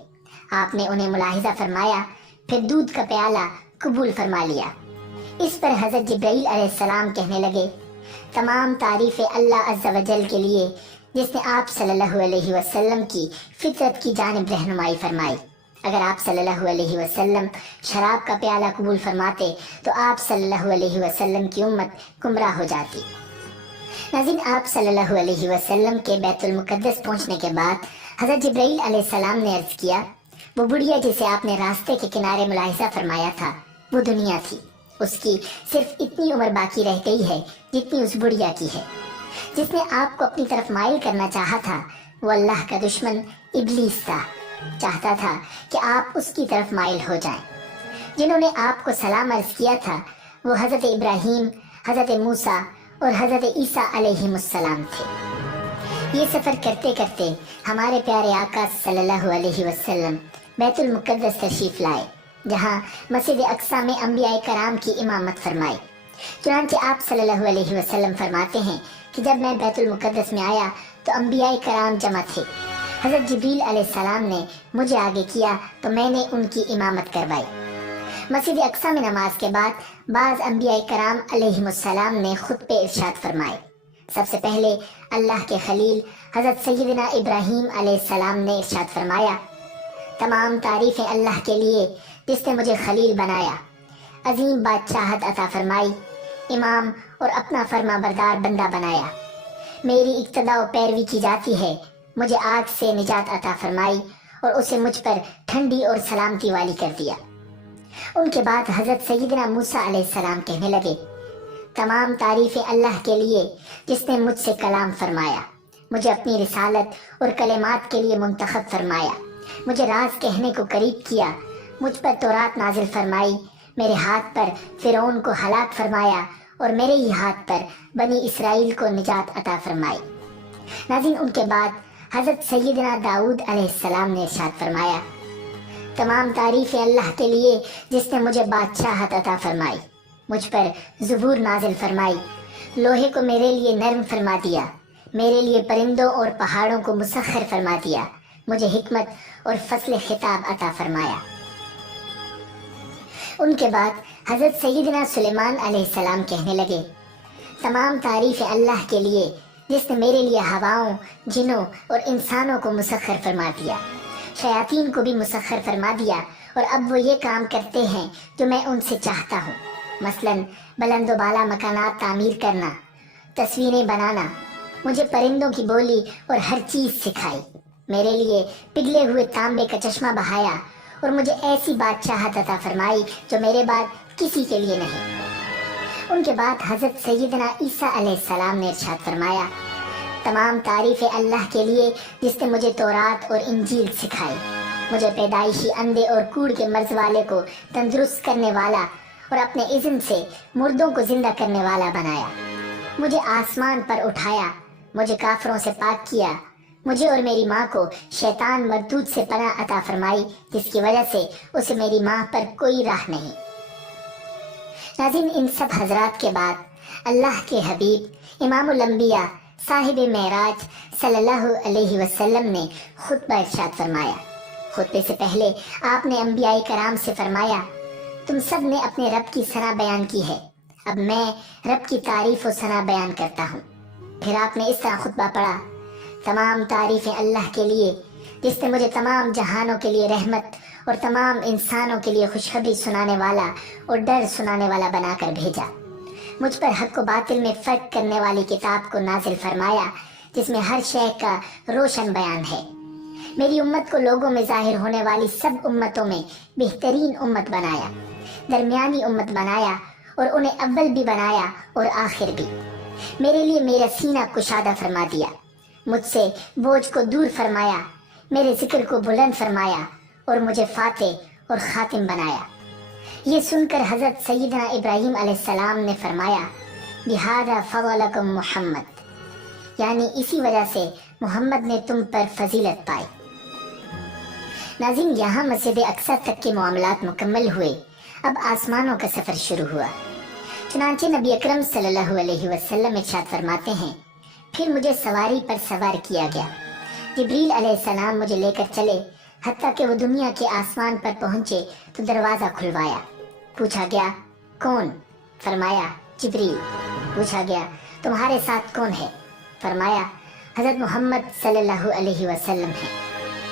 آپ نے انہیں ملاحظہ فرمایا، پھر دودھ کا پیالہ قبول فرما لیا۔ اس پر حضرت جبرائیل علیہ السلام کہنے لگے تمام تعریف اللہ عز و جل کے لیے جس نے آپ صلی اللہ علیہ وسلم کی فطرت کی جانب رہنمائی فرمائی۔ اگر آپ صلی اللہ علیہ وسلم شراب کا پیالہ قبول فرماتے تو آپ صلی اللہ علیہ وسلم کی امت گمراہ ہو جاتی۔ ناظرین، آپ صلی اللہ علیہ وسلم کے بیت المقدس پہنچنے کے بعد حضرت جبرائیل علیہ السلام نے عرض کیا وہ بڑھیا جسے آپ نے راستے کے کنارے ملاحظہ فرمایا تھا وہ دنیا تھی، اس کی صرف اتنی عمر باقی رہ گئی ہے جتنی اس بڑھیا کی ہے۔ جس نے آپ کو اپنی طرف مائل کرنا چاہا تھا وہ اللہ کا دشمن ابلیس تھا، چاہتا تھا کہ آپ اس کی طرف مائل ہو جائیں۔ جنہوں نے آپ کو سلام عرض کیا تھا وہ حضرت ابراہیم، حضرت موسیٰ اور حضرت عیسیٰ علیہ السلام تھے۔ یہ سفر کرتے کرتے ہمارے پیارے آقا صلی اللہ علیہ وسلم بیت المقدس تشریف لائے، جہاں مسجد اقصی میں انبیاء کرام کی امامت فرمائی۔ چنانچہ آپ صلی اللہ علیہ وسلم فرماتے ہیں کہ جب میں بیت المقدس میں آیا تو انبیاء کرام جمع تھے۔ حضرت جبریل علیہ السلام نے مجھے آگے کیا تو میں نے ان کی امامت کروائی۔ مسجد اقصی میں نماز کے بعد بعض انبیاء کرام علیہ السلام نے خطبے ارشاد فرمائے۔ سب سے پہلے اللہ کے خلیل حضرت سیدنا ابراہیم علیہ السلام نے ارشاد فرمایا تمام تعریفیں اللہ کے لیے جس نے مجھے خلیل بنایا، عظیم بادشاہت عطا فرمائی، امام اور اپنا فرما بردار بندہ بنایا، میری اقتداء و پیروی کی جاتی ہے، مجھے آگ سے نجات عطا فرمائی اور اسے مجھ پر ٹھنڈی اور سلامتی والی کر دیا۔ ان کے بعد حضرت سیدنا موسیٰ علیہ السلام کہنے لگے تمام تعریفیں اللہ کے لیے جس نے مجھ سے کلام فرمایا، مجھے اپنی رسالت اور کلمات کے لیے منتخب فرمایا، مجھے راز کہنے کو قریب کیا، مجھ پر تورات نازل فرمائی، میرے ہاتھ پر فرعون کو ہلاک فرمایا اور میرے ہی ہاتھ پر بنی اسرائیل کو نجات عطا فرمائی۔ ناظرین، ان کے بعد حضرت سیدنا داؤد علیہ السلام نے ارشاد فرمایا تمام تعریفیں اللہ کے لیے جس نے مجھے بادشاہت عطا فرمائی، مجھ پر زبور نازل فرمائی، لوہے کو میرے لیے نرم فرما دیا، میرے لیے پرندوں اور پہاڑوں کو مسخر فرما دیا، مجھے حکمت اور فصل خطاب عطا فرمایا۔ ان کے بعد حضرت سیدنا سلیمان علیہ السلام کہنے لگے تمام تعریف اللہ کے لیے جس نے میرے لیے ہواؤں، جنوں اور انسانوں کو مسخر فرما دیا، شیاطین کو بھی مسخر فرما دیا، اور اب وہ یہ کام کرتے ہیں جو میں ان سے چاہتا ہوں، مثلاً بلند و بالا مکانات تعمیر کرنا، تصویریں بنانا، مجھے پرندوں کی بولی اور ہر چیز سکھائی، میرے لیے پگھلے ہوئے تانبے کا چشمہ بہایا اور مجھے ایسی بادشاہت عطا فرمائی جو میرے بعد کسی کے لیے نہیں۔ ان کے بعد حضرت سیدنا عیسیٰ علیہ السلام نے ارشاد فرمایا تمام تعریفیں اللہ کے لیے جس نے مجھے تورات اور انجیل سکھائی، مجھے پیدائشی اندھے اور کوڑ کے مرض والے کو تندرست کرنے والا اور اپنے اذن سے مردوں کو زندہ کرنے والا بنایا، مجھے آسمان پر اٹھایا، مجھے کافروں سے پاک کیا، مجھے اور میری ماں کو شیطان مردود سے پناہ عطا فرمائی، جس کی وجہ سے اسے میری ماں پر کوئی راہ نہیں۔ ناظرین، ان سب حضرات کے بعد اللہ کے حبیب امام الانبیاء صاحب معراج صلی اللہ علیہ وسلم نے خطبہ ارشاد فرمایا۔ خطبے سے پہلے آپ نے انبیاء کرام سے فرمایا، تم سب نے اپنے رب کی ثنا بیان کی ہے، اب میں رب کی تعریف و ثنا بیان کرتا ہوں۔ پھر آپ نے اس طرح خطبہ پڑھا، تمام تعریفیں اللہ کے لیے جس نے مجھے تمام جہانوں کے لیے رحمت اور تمام انسانوں کے لیے خوشخبری سنانے والا اور ڈر سنانے والا بنا کر بھیجا، مجھ پر حق و باطل میں فرق کرنے والی کتاب کو نازل فرمایا، جس میں ہر شے کا روشن بیان ہے، میری امت کو لوگوں میں ظاہر ہونے والی سب امتوں میں بہترین امت بنایا، درمیانی امت بنایا اور انہیں اول بھی بنایا اور آخر بھی، میرے لیے میرا سینہ کشادہ فرما دیا، مجھ سے بوجھ کو دور فرمایا، میرے ذکر کو بلند فرمایا اور مجھے فاتح اور خاتم بنایا۔ یہ سن کر حضرت سیدنا ابراہیم علیہ السلام نے فرمایا، بِهَذَا فَضَلَكُمْ محمد، یعنی اسی وجہ سے محمد نے تم پر فضیلت پائی۔ ناظرین، یہاں مسجد اقصی تک کے معاملات مکمل ہوئے، اب آسمانوں کا سفر شروع ہوا۔ چنانچہ نبی اکرم صلی اللہ علیہ وسلم ارشاد فرماتے ہیں، پھر مجھے سواری پر سوار کیا گیا، جبریل علیہ السلام مجھے لے کر چلے، حتیٰ کہ وہ دنیا کے آسمان پر پہنچے تو دروازہ کھلوایا، پوچھا گیا کون؟ فرمایا جبریل۔ پوچھا گیا تمہارے ساتھ کون ہے؟ فرمایا حضرت محمد صلی اللہ علیہ وسلم ہے۔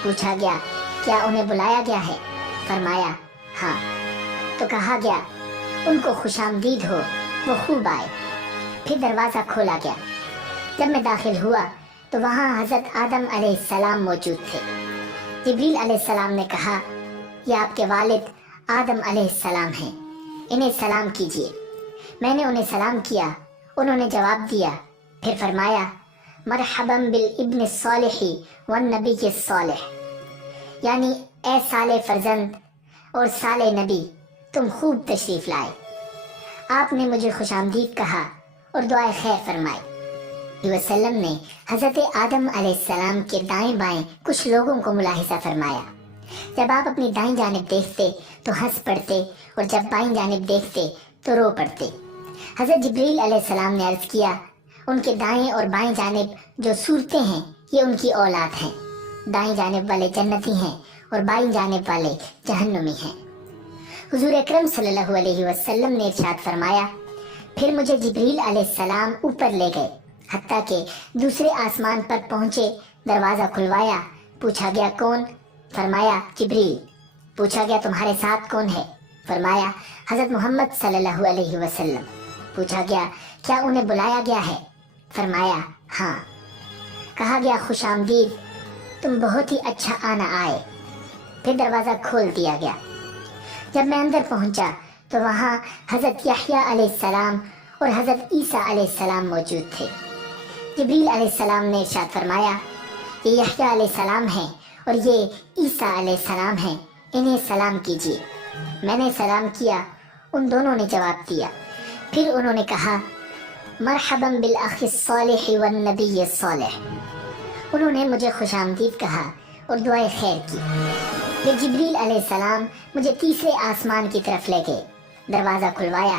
پوچھا گیا کیا انہیں بلایا گیا ہے؟ فرمایا ہاں۔ تو کہا گیا ان کو خوش آمدید ہو، وہ خوب آئے۔ پھر دروازہ کھولا گیا، جب میں داخل ہوا تو وہاں حضرت آدم علیہ السلام موجود تھے۔ جبریل علیہ السلام نے کہا، یہ آپ کے والد آدم علیہ السلام ہیں، انہیں سلام کیجیے۔ میں نے انہیں سلام کیا، انہوں نے جواب دیا، پھر فرمایا مرحبا بالابن الصالح والنبی الصالح، یعنی اے صالح فرزند اور صالح نبی، تم خوب تشریف لائے۔ آپ نے مجھے خوش آمدید کہا اور دعائے خیر فرمائی۔ وسلم نے حضرت آدم علیہ السلام کے دائیں بائیں کچھ لوگوں کو ملاحظہ فرمایا، جب آپ اپنی دائیں جانب دیکھتے تو ہنس پڑتے اور جب بائیں جانب دیکھتے تو رو پڑتے۔ حضرت جبریل علیہ السلام نے عرض کیا، ان کے دائیں اور بائیں جانب جو صورتیں ہیں یہ ان کی اولاد ہیں، دائیں جانب والے جنتی ہیں اور بائیں جانب والے جہنمی ہیں۔ حضور اکرم صلی اللہ علیہ وسلم نے ارشاد فرمایا، پھر مجھے جبریل علیہ السلام اوپر لے گئے، حتیٰ کہ دوسرے آسمان پر پہنچے، دروازہ کھلوایا، پوچھا گیا کون؟ فرمایا جبریل۔ پوچھا گیا تمہارے ساتھ کون ہے؟ فرمایا حضرت محمد صلی اللہ علیہ وسلم۔ پوچھا گیا کیا انہیں بلایا گیا ہے؟ فرمایا ہاں۔ کہا گیا خوش آمدید، تم بہت ہی اچھا آنا آئے۔ پھر دروازہ کھول دیا گیا۔ جب میں اندر پہنچا تو وہاں حضرت یحییٰ علیہ السلام اور حضرت عیسیٰ علیہ السلام موجود تھے۔ جبریل علیہ السلام نے ارشاد فرمایا، یہ یحییٰ علیہ السلام ہیں اور یہ عیسیٰ علیہ السلام ہیں، انہیں سلام کیجیے۔ میں نے سلام کیا، ان دونوں نے جواب دیا۔ پھر انہوں نے کہا مرحبا بالاخ الصالح والنبی الصالح، انہوں نے مجھے خوش آمدید کہا اور دعائے خیر کی۔ پھر جبریل علیہ السلام مجھے تیسرے آسمان کی طرف لے گئے، دروازہ کھلوایا،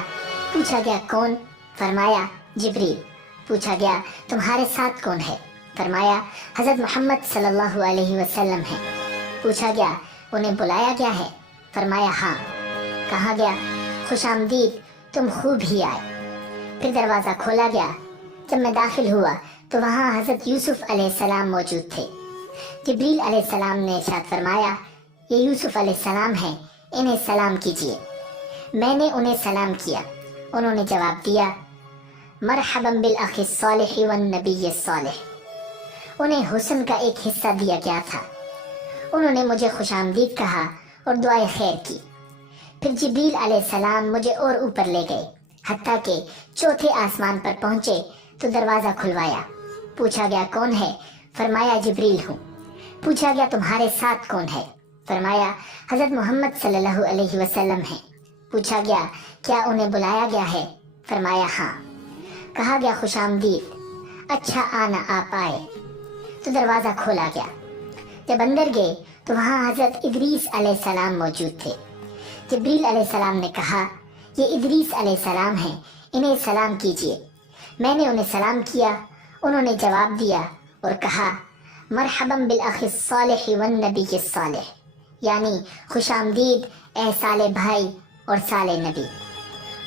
پوچھا گیا کون؟ فرمایا جبریل۔ پوچھا گیا تمہارے ساتھ کون ہے؟ فرمایا حضرت محمد صلی اللہ علیہ وسلم ہے۔ پوچھا گیا انہیں بلایا گیا ہے؟ فرمایا ہاں۔ کہا گیا خوش آمدید، تم خوب ہی آئے۔ پھر دروازہ کھولا گیا، جب میں داخل ہوا تو وہاں حضرت یوسف علیہ السلام موجود تھے۔ جبریل علیہ السلام نے ارشاد فرمایا، یہ یوسف علیہ السلام ہیں، انہیں سلام کیجیے۔ میں نے انہیں سلام کیا، انہوں نے جواب دیا مرحبا بالاخ الصالح والنبی الصالح، انہیں حسن کا ایک حصہ دیا گیا تھا۔ انہوں نے مجھے خوش آمدید کہا اور دعائے خیر کی۔ پھر جبریل علیہ السلام مجھے اور اوپر لے گئے، حتیٰ کہ چوتھے آسمان پر پہنچے تو دروازہ کھلوایا، پوچھا گیا کون ہے؟ فرمایا جبریل ہوں۔ پوچھا گیا تمہارے ساتھ کون ہے؟ فرمایا حضرت محمد صلی اللہ علیہ وسلم ہیں۔ پوچھا گیا کیا انہیں بلایا گیا ہے؟ فرمایا ہاں۔ کہا گیا خوش آمدید، اچھا آنا آپ آئے۔ تو دروازہ کھولا گیا۔ جب اندر گئے تو وہاں حضرت ادریس علیہ السلام موجود تھے۔ جبریل علیہ السلام نے کہا یہ ادریس علیہ السلام ہیں، انہیں سلام کیجیے۔ میں نے انہیں سلام کیا، انہوں نے جواب دیا اور کہا مرحبا بالاخ الصالح والنبی الصالح، یعنی خوش آمدید اے صالح بھائی اور صالح نبی۔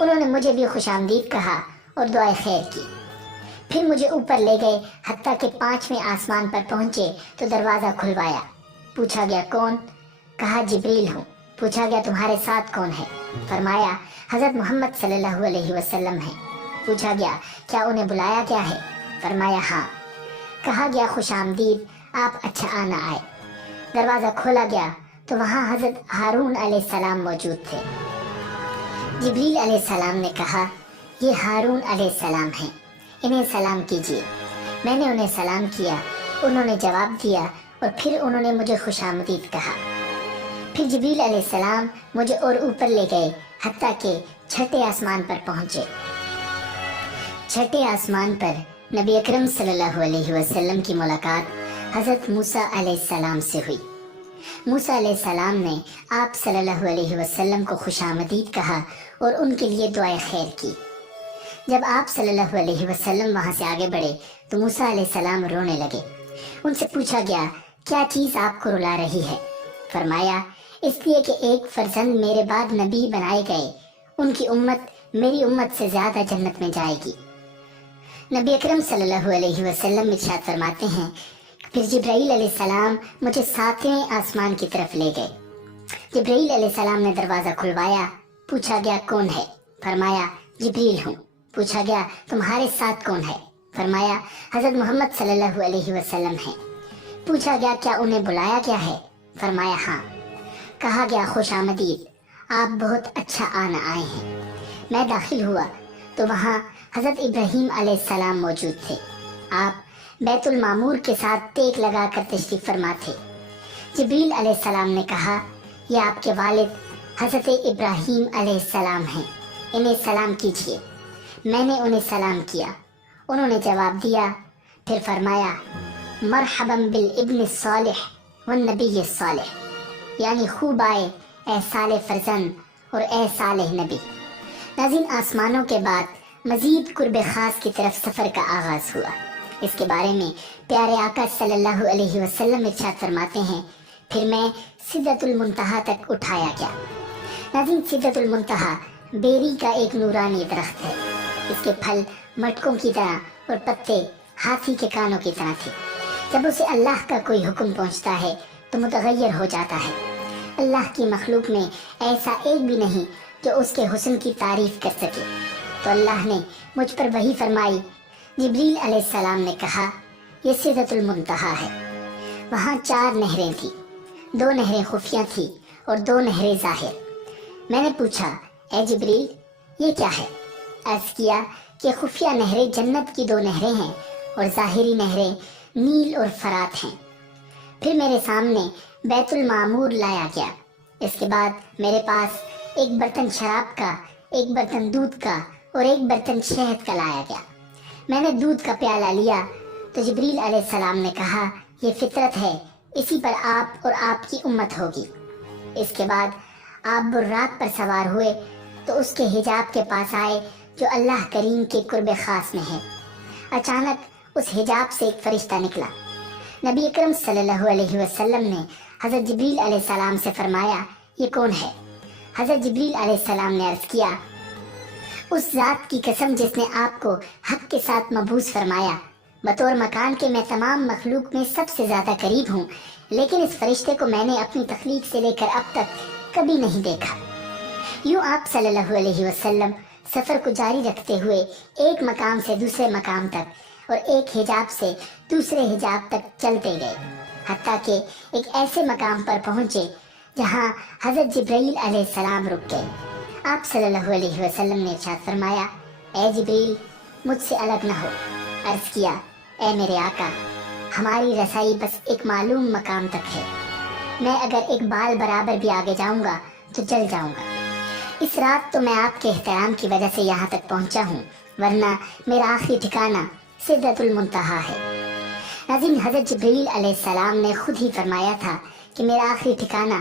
انہوں نے مجھے بھی خوش آمدید کہا اور دعائے خیر کی۔ پھر مجھے اوپر لے گئے حتیٰ کہ 5ویں آسمان پر پہنچے تو دروازہ کھلوایا۔ پوچھا گیا کون؟ کہا جبریل ہوں۔ پوچھا گیا تمہارے ساتھ کون ہے؟ فرمایا حضرت محمد صلی اللہ علیہ وسلم ہے۔ پوچھا گیا کیا انہیں بلایا گیا ہے؟ فرمایا ہاں۔ کہا گیا خوش آمدید، آپ اچھا آنا آئے۔ دروازہ کھولا گیا تو وہاں حضرت ہارون علیہ السلام موجود تھے۔ جبریل علیہ السلام نے کہا یہ ہارون علیہ السلام ہیں، انہیں سلام کیجیے۔ میں نے انہیں سلام کیا، انہوں نے جواب دیا اور پھر انہوں نے مجھے خوش آمدید کہا۔ پھر جبریل علیہ السلام مجھے اور اوپر لے گئے حتیٰ کہ 6 آسمان پر پہنچے۔ 6 آسمان پر نبی اکرم صلی اللہ علیہ وسلم کی ملاقات حضرت موسیٰ علیہ السلام سے ہوئی۔ موسیٰ علیہ السلام نے آپ صلی اللہ علیہ وسلم کو خوش آمدید کہا اور ان کے لیے دعائے خیر کی۔ جب آپ صلی اللہ علیہ وسلم وہاں سے آگے بڑھے تو موسیٰ علیہ السلام رونے لگے۔ ان سے پوچھا گیا کیا چیز آپ کو رلا رہی ہے؟ فرمایا اس لیے کہ ایک فرزند میرے بعد نبی بنائے گئے، ان کی امت میری امت سے زیادہ جنت میں جائے گی۔ نبی اکرم صلی اللہ علیہ وسلم ارشاد فرماتے ہیں پھر جبرائیل علیہ السلام مجھے 7ویں آسمان کی طرف لے گئے۔ جبرائیل علیہ السلام نے دروازہ کھلوایا۔ پوچھا گیا کون ہے؟ فرمایا جبریل ہوں۔ پوچھا گیا تمہارے ساتھ کون ہے؟ فرمایا حضرت محمد صلی اللہ علیہ وسلم ہیں۔ پوچھا گیا کیا انہیں بلایا گیا ہے؟ فرمایا ہاں۔ کہا گیا خوش آمدید، آپ بہت اچھا آنا آئے ہیں۔ میں داخل ہوا تو وہاں حضرت ابراہیم علیہ السلام موجود تھے۔ آپ بیت المعمور کے ساتھ ٹیک لگا کر تشریف فرما تھے۔ جبریل علیہ السلام نے کہا یہ آپ کے والد حضرت ابراہیم علیہ السلام ہیں، انہیں سلام کیجیے۔ میں نے انہیں سلام کیا، انہوں نے جواب دیا۔ پھر فرمایا مرحبا بالابن الصالح والنبی الصالح، یعنی خوب آئے اے صالح فرزند اور اے صالح نبی۔ ناظرین آسمانوں کے بعد مزید قرب خاص کی طرف سفر کا آغاز ہوا۔ اس کے بارے میں پیارے آقا صلی اللہ علیہ وسلم ارشاد فرماتے ہیں پھر میں سدرۃ المنتہا تک اٹھایا گیا۔ ناظرین سدرۃ المنتہا بیری کا ایک نورانی درخت ہے۔ اس کے پھل مٹکوں کی طرح اور پتے ہاتھی کے کانوں کی طرح تھے۔ جب اسے اللہ کا کوئی حکم پہنچتا ہے تو متغیر ہو جاتا ہے۔ اللہ کی مخلوق میں ایسا ایک بھی نہیں جو اس کے حسن کی تعریف کر سکے۔ تو اللہ نے مجھ پر وحی فرمائی۔ جبریل علیہ السلام نے کہا یہ سدرۃ المنتہا ہے۔ وہاں 4 نہریں تھیں، 2 نہریں خفیہ تھیں اور 2 نہریں ظاہر۔ میں نے پوچھا اے جبریل یہ کیا ہے؟ عرض کیا کہ خفیہ نہریں جنت کی 2 نہریں ہیں اور ظاہری نہریں نیل اور فرات ہیں۔ پھر میرے سامنے بیت المعمور لایا گیا۔ اس کے بعد میرے پاس ایک برتن شراب کا، ایک برتن دودھ کا اور ایک برتن شہد کا لایا گیا۔ میں نے دودھ کا پیالہ لیا تو جبریل علیہ السلام نے کہا یہ فطرت ہے، اسی پر آپ اور آپ کی امت ہوگی۔ اس کے بعد آپ براق پر سوار ہوئے تو اس کے حجاب کے پاس آئے جو اللہ کریم کے قرب خاص میں ہے۔ اچانک اس حجاب سے ایک فرشتہ نکلا۔ نبی اکرم صلی اللہ علیہ وسلم نے حضرت جبریل علیہ السلام سے فرمایا یہ کون ہے؟ حضرت جبریل علیہ السلام نے عرض کیا اس ذات کی قسم جس نے آپ کو حق کے ساتھ مبعوث فرمایا، بطور مکان کے میں تمام مخلوق میں سب سے زیادہ قریب ہوں، لیکن اس فرشتے کو میں نے اپنی تخلیق سے لے کر اب تک کبھی نہیں دیکھا۔ یوں آپ صلی اللہ علیہ وسلم سفر کو جاری رکھتے ہوئے ایک مقام سے دوسرے مقام تک اور ایک حجاب سے دوسرے حجاب تک چلتے گئے، حتیٰ کہ ایک ایسے مقام پر پہنچے جہاں حضرت جبرائیل علیہ السلام رک گئے۔ آپ صلی اللہ علیہ وسلم نے ارشاد فرمایا اے جبریل مجھ سے الگ نہ ہو۔ عرض کیا اے میرے آقا ہماری رسائی بس ایک معلوم مقام تک ہے، میں اگر ایک بال برابر بھی آگے جاؤں گا تو جل جاؤں گا۔ اس رات تو میں آپ کے احترام کی وجہ سے یہاں تک پہنچا ہوں، ورنہ میرا آخری ٹھکانہ سدرۃ المنتہا ہے۔ ناظرین، حضرت جبریل علیہ السلام نے خود ہی فرمایا تھا کہ میرا آخری ٹھکانہ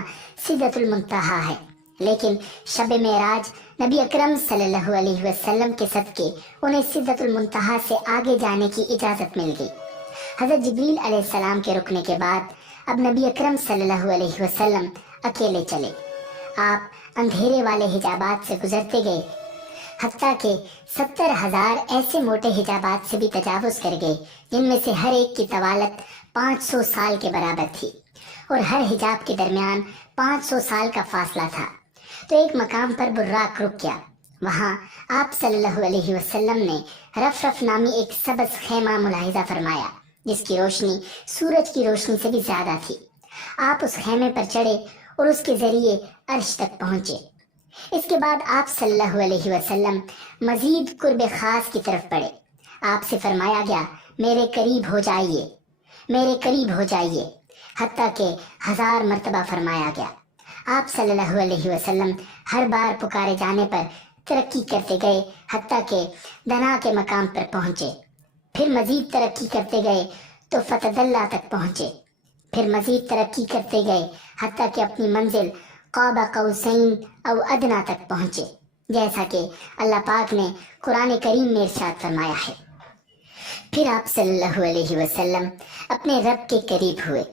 سدرۃ المنتہا ہے، لیکن شب معراج نبی اکرم صلی اللہ علیہ وسلم کے صدقے انہیں سدرۃ المنتہا سے آگے جانے کی اجازت مل گئی۔ حضرت جبریل علیہ السلام کے رکنے کے بعد اب نبی اکرم صلی اللہ علیہ وسلم اکیلے چلے۔ آپ اندھیرے والے حجابات سے گزرتے گئے، حتیٰ کہ 70,000 ایسے موٹے حجابات سے بھی تجاوز کر گئے جن میں سے ہر ایک کی طوالت 500 سال کے برابر تھی، اور ہر حجاب کے درمیان 500 سال کا فاصلہ تھا۔ تو ایک مقام پر براق رک گیا۔ وہاں آپ صلی اللہ علیہ وسلم نے رفرف نامی ایک سبز خیمہ ملاحظہ فرمایا جس کی روشنی سورج کی روشنی سے بھی زیادہ تھی۔ آپ اس خیمے پر چڑھے اور اس کے ذریعے عرش تک پہنچے۔ اس کے بعد آپ صلی اللہ علیہ وسلم مزید قرب خاص کی طرف بڑھے۔ آپ سے فرمایا گیا، میرے قریب ہو جائیے، میرے قریب ہو جائیے، حتیٰ کہ 1000 مرتبہ فرمایا گیا۔ آپ صلی اللہ علیہ وسلم ہر بار پکارے جانے پر ترقی کرتے گئے حتیٰ کہ دنا کے مقام پر پہنچے، پھر مزید ترقی کرتے گئے تو فتح اللہ تک پہنچے، پھر مزید ترقی کرتے گئے حتیٰ کہ اپنی منزل قاب قوسین او ادنا تک پہنچے، جیسا کہ اللہ پاک نے قرآن کریم میں ارشاد فرمایا ہے۔ پھر آپ صلی اللہ علیہ وسلم اپنے رب کے قریب ہوئے۔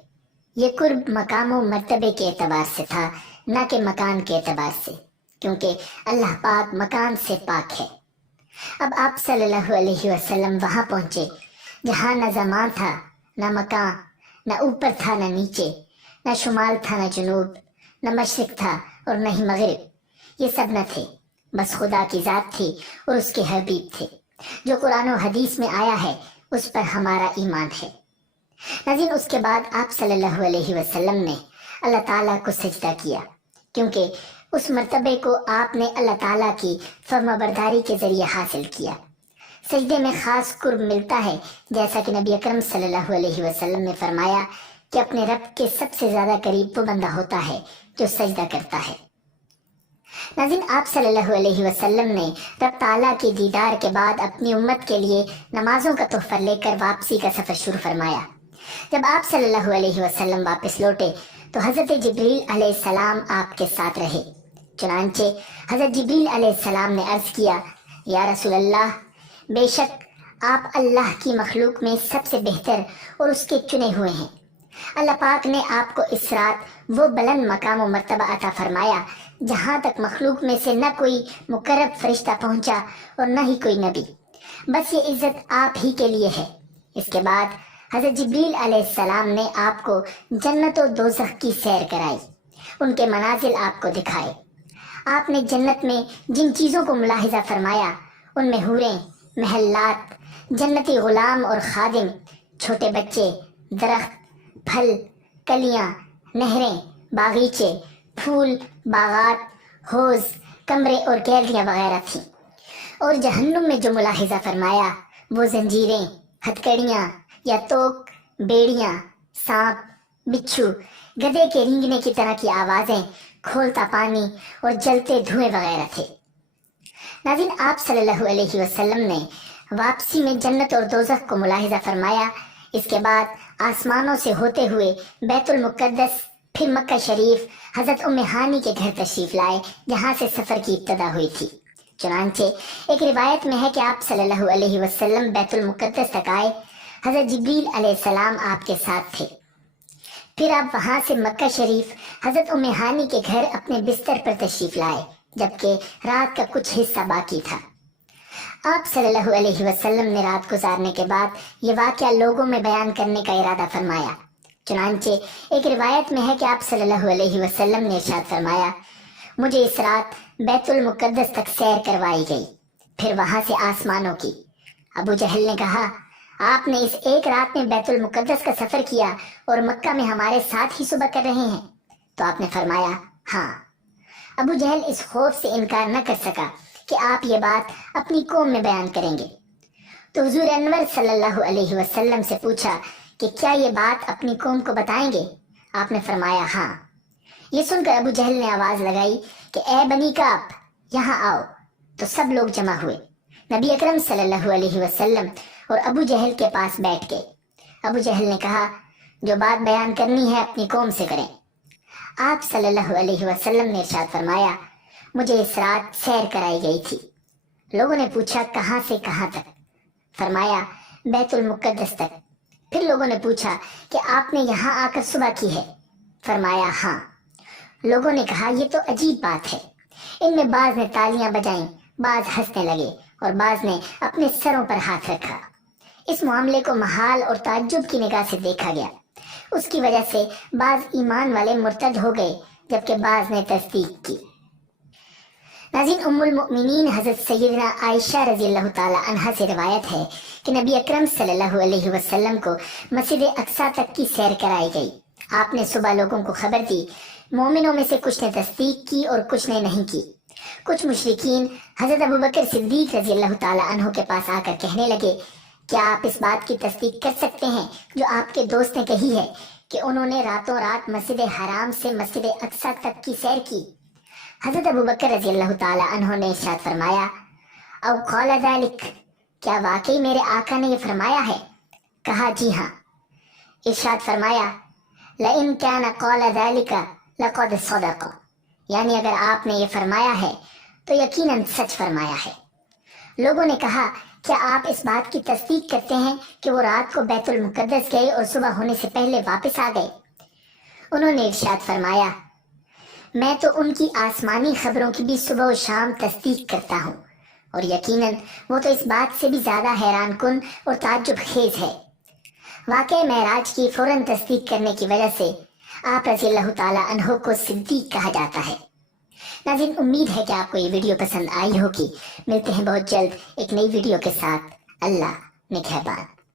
یہ قرب مقام و مرتبے کے اعتبار سے تھا، نہ کہ مکان کے اعتبار سے، کیونکہ اللہ پاک مکان سے پاک ہے۔ اب آپ صلی اللہ علیہ وسلم وہاں پہنچے جہاں نہ زمان تھا، نہ مکان، نہ اوپر تھا نہ نیچے، نہ شمال تھا نہ جنوب، نہ مشرق تھا اور نہ ہی مغرب، یہ سب نہ تھے، بس خدا کی ذات تھی اور اس کے حبیب تھے۔ جو قرآن و حدیث میں آیا ہے اس پر ہمارا ایمان ہے۔ ناظرین، اس کے بعد آپ صلی اللہ علیہ وسلم نے اللہ تعالیٰ کو سجدہ کیا، کیونکہ اس مرتبے کو آپ نے اللہ تعالیٰ کی فرمانبرداری کے ذریعے حاصل کیا۔ سجدے میں خاص قرب ملتا ہے، جیسا کہ نبی اکرم صلی اللہ علیہ وسلم نے فرمایا کہ اپنے رب کے سب سے زیادہ قریب وہ بندہ ہوتا ہے جو سجدہ کرتا ہے۔ ناظرین، آپ صلی اللہ علیہ وسلم نے رب تعالیٰ کی دیدار کے بعد اپنی امت کے لیے نمازوں کا تحفہ لے کر واپسی کا سفر شروع فرمایا۔ جب آپ صلی اللہ علیہ وسلم واپس لوٹے تو حضرت جبریل علیہ السلام آپ کے ساتھ رہے۔ چنانچہ حضرت جبریل علیہ السلام نے عرض کیا، یا رسول اللہ، بے شک آپ اللہ کی مخلوق میں سب سے بہتر اور اس کے چنے ہوئے ہیں۔ اللہ پاک نے آپ کو اس رات وہ بلند مقام و مرتبہ عطا فرمایا جہاں تک مخلوق میں سے نہ کوئی مقرب فرشتہ پہنچا اور نہ ہی کوئی نبی، بس یہ عزت آپ ہی کے لیے ہے۔ اس کے بعد حضرت جبریل علیہ السلام نے آپ کو جنت و دوزخ کی سیر کرائی، ان کے منازل آپ کو دکھائے۔ آپ نے جنت میں جن چیزوں کو ملاحظہ فرمایا ان میں حوریں، محلات، جنتی غلام اور خادم، چھوٹے بچے، درخت، پھل، کلیاں، نہریں، باغیچے، پھول، باغات، حوض، کمرے اور گیلریاں وغیرہ تھیں۔ اور جہنم میں جو ملاحظہ فرمایا وہ زنجیریں، ہتھکڑیاں یا توک، بیڑیاں، سانپ، بچھو، گدھے کے رینگنے کی طرح کی آوازیں، کھولتا پانی اور جلتے دھوئیں وغیرہ تھے۔ ناظرین، آپ صلی اللہ علیہ وسلم نے واپسی میں جنت اور دوزخ کو ملاحظہ فرمایا۔ اس کے بعد آسمانوں سے ہوتے ہوئے بیت المقدس، پھر مکہ شریف، حضرت ام ہانی کے گھر تشریف لائے جہاں سے سفر کی ابتدا ہوئی تھی۔ چنانچہ ایک روایت میں ہے کہ آپ صلی اللہ علیہ وسلم بیت المقدس تک آئے، حضرت جبریل علیہ السلام آپ کے ساتھ تھے۔ پھر آپ وہاں سے مکہ شریف حضرت ام ہانی کے گھر اپنے بستر پر تشریف لائے، جبکہ رات کا کچھ حصہ باقی تھا۔ آپ صلی اللہ علیہ وسلم نے رات گزارنے کے بعد یہ واقعہ لوگوں میں بیان کرنے کا ارادہ فرمایا۔ چنانچہ ایک روایت میں ہے کہ آپ صلی اللہ علیہ وسلم نے ارشاد فرمایا، مجھے اس رات بیت المقدس تک سیر کروائی گئی، پھر وہاں سے آسمانوں کی۔ ابو جہل نے کہا، آپ نے اس ایک رات میں بیت المقدس کا سفر کیا اور مکہ میں ہمارے ساتھ ہی صبح کر رہے ہیں؟ تو آپ نے فرمایا، ہاں۔ ابو جہل اس خوف سے انکار نہ کر سکا کہ آپ یہ بات اپنی قوم میں بیان کریں گے، تو حضور انور صلی اللہ علیہ وسلم سے پوچھا کہ کیا یہ بات اپنی قوم کو بتائیں گے؟ آپ نے فرمایا، ہاں۔ یہ سن کر ابو جہل نے آواز لگائی کہ اے بنی کعب، یہاں آؤ۔ تو سب لوگ جمع ہوئے، نبی اکرم صلی اللہ علیہ وسلم اور ابو جہل کے پاس بیٹھ گئے۔ ابو جہل نے کہا جو بات بیان کرنی ہے اپنی قوم سے کریں۔ آپ صلی اللہ علیہ وسلم نے ارشاد فرمایا مجھے اس رات سیر کرائی گئی تھی۔ لوگوں نے پوچھا کہاں سے کہاں تک؟ فرمایا بیت المقدس تک۔ پھر لوگوں نے پوچھا کہ آپ نے یہاں آ کر صبح کی ہے؟ فرمایا ہاں۔ لوگوں نے کہا یہ تو عجیب بات ہے۔ ان میں بعض نے تالیاں بجائیں، بعض ہنسنے لگے اور بعض نے اپنے سروں پر ہاتھ رکھا۔ اس معاملے کو محال اور تعجب کی نگاہ سے دیکھا گیا۔ اس کی وجہ سے بعض ایمان والے مرتد ہو گئے جبکہ بعض نے تصدیق کی۔ ناظرین، ام المؤمنین حضرت سیدنا عائشہ رضی اللہ تعالی عنہا سے روایت ہے کہ نبی اکرم صلی اللہ علیہ وسلم کو مسجد اقصی تک کی سیر کرائی گئی۔ آپ نے صبح لوگوں کو خبر دی۔ مومنوں میں سے کچھ نے تصدیق کی اور کچھ نے نہیں کی۔ کچھ مشرکین حضرت ابوبکر صدیق رضی اللہ تعالی عنہ کے پاس آ کر کہنے لگے کیا آپ اس بات کی تصدیق کر سکتے ہیں جو آپ کے دوست نے کہی ہے کہ انہوں نے راتوں رات مسجد حرام سے مسجد اقصی تک کی سیر کی؟ حضرت ابوبکر رضی اللہ تعالی عنہ نے ارشاد فرمایا او قال ذلک، کیا واقعی میرے آقا نے یہ فرمایا ہے؟ کہا جی ہاں۔ ارشاد فرمایا لئن کان قال ذلک لقد صدق، یعنی اگر آپ نے یہ فرمایا ہے تو یقیناً سچ فرمایا ہے۔ لوگوں نے کہا کیا آپ اس بات کی تصدیق کرتے ہیں کہ وہ رات کو بیت المقدس گئے اور صبح ہونے سے پہلے واپس آ گئے؟ انہوں نے ارشاد فرمایا میں تو ان کی آسمانی خبروں کی بھی صبح و شام تصدیق کرتا ہوں، اور یقیناً وہ تو اس بات سے بھی زیادہ حیران کن اور تعجب خیز ہے۔ واقع معراج کی فوراً تصدیق کرنے کی وجہ سے آپ رضی اللہ تعالی عنہ کو صدیق کہا جاتا ہے۔ ناظرین، امید ہے کہ آپ کو یہ ویڈیو پسند آئی ہوگی۔ ملتے ہیں بہت جلد ایک نئی ویڈیو کے ساتھ۔ اللہ نگہبان۔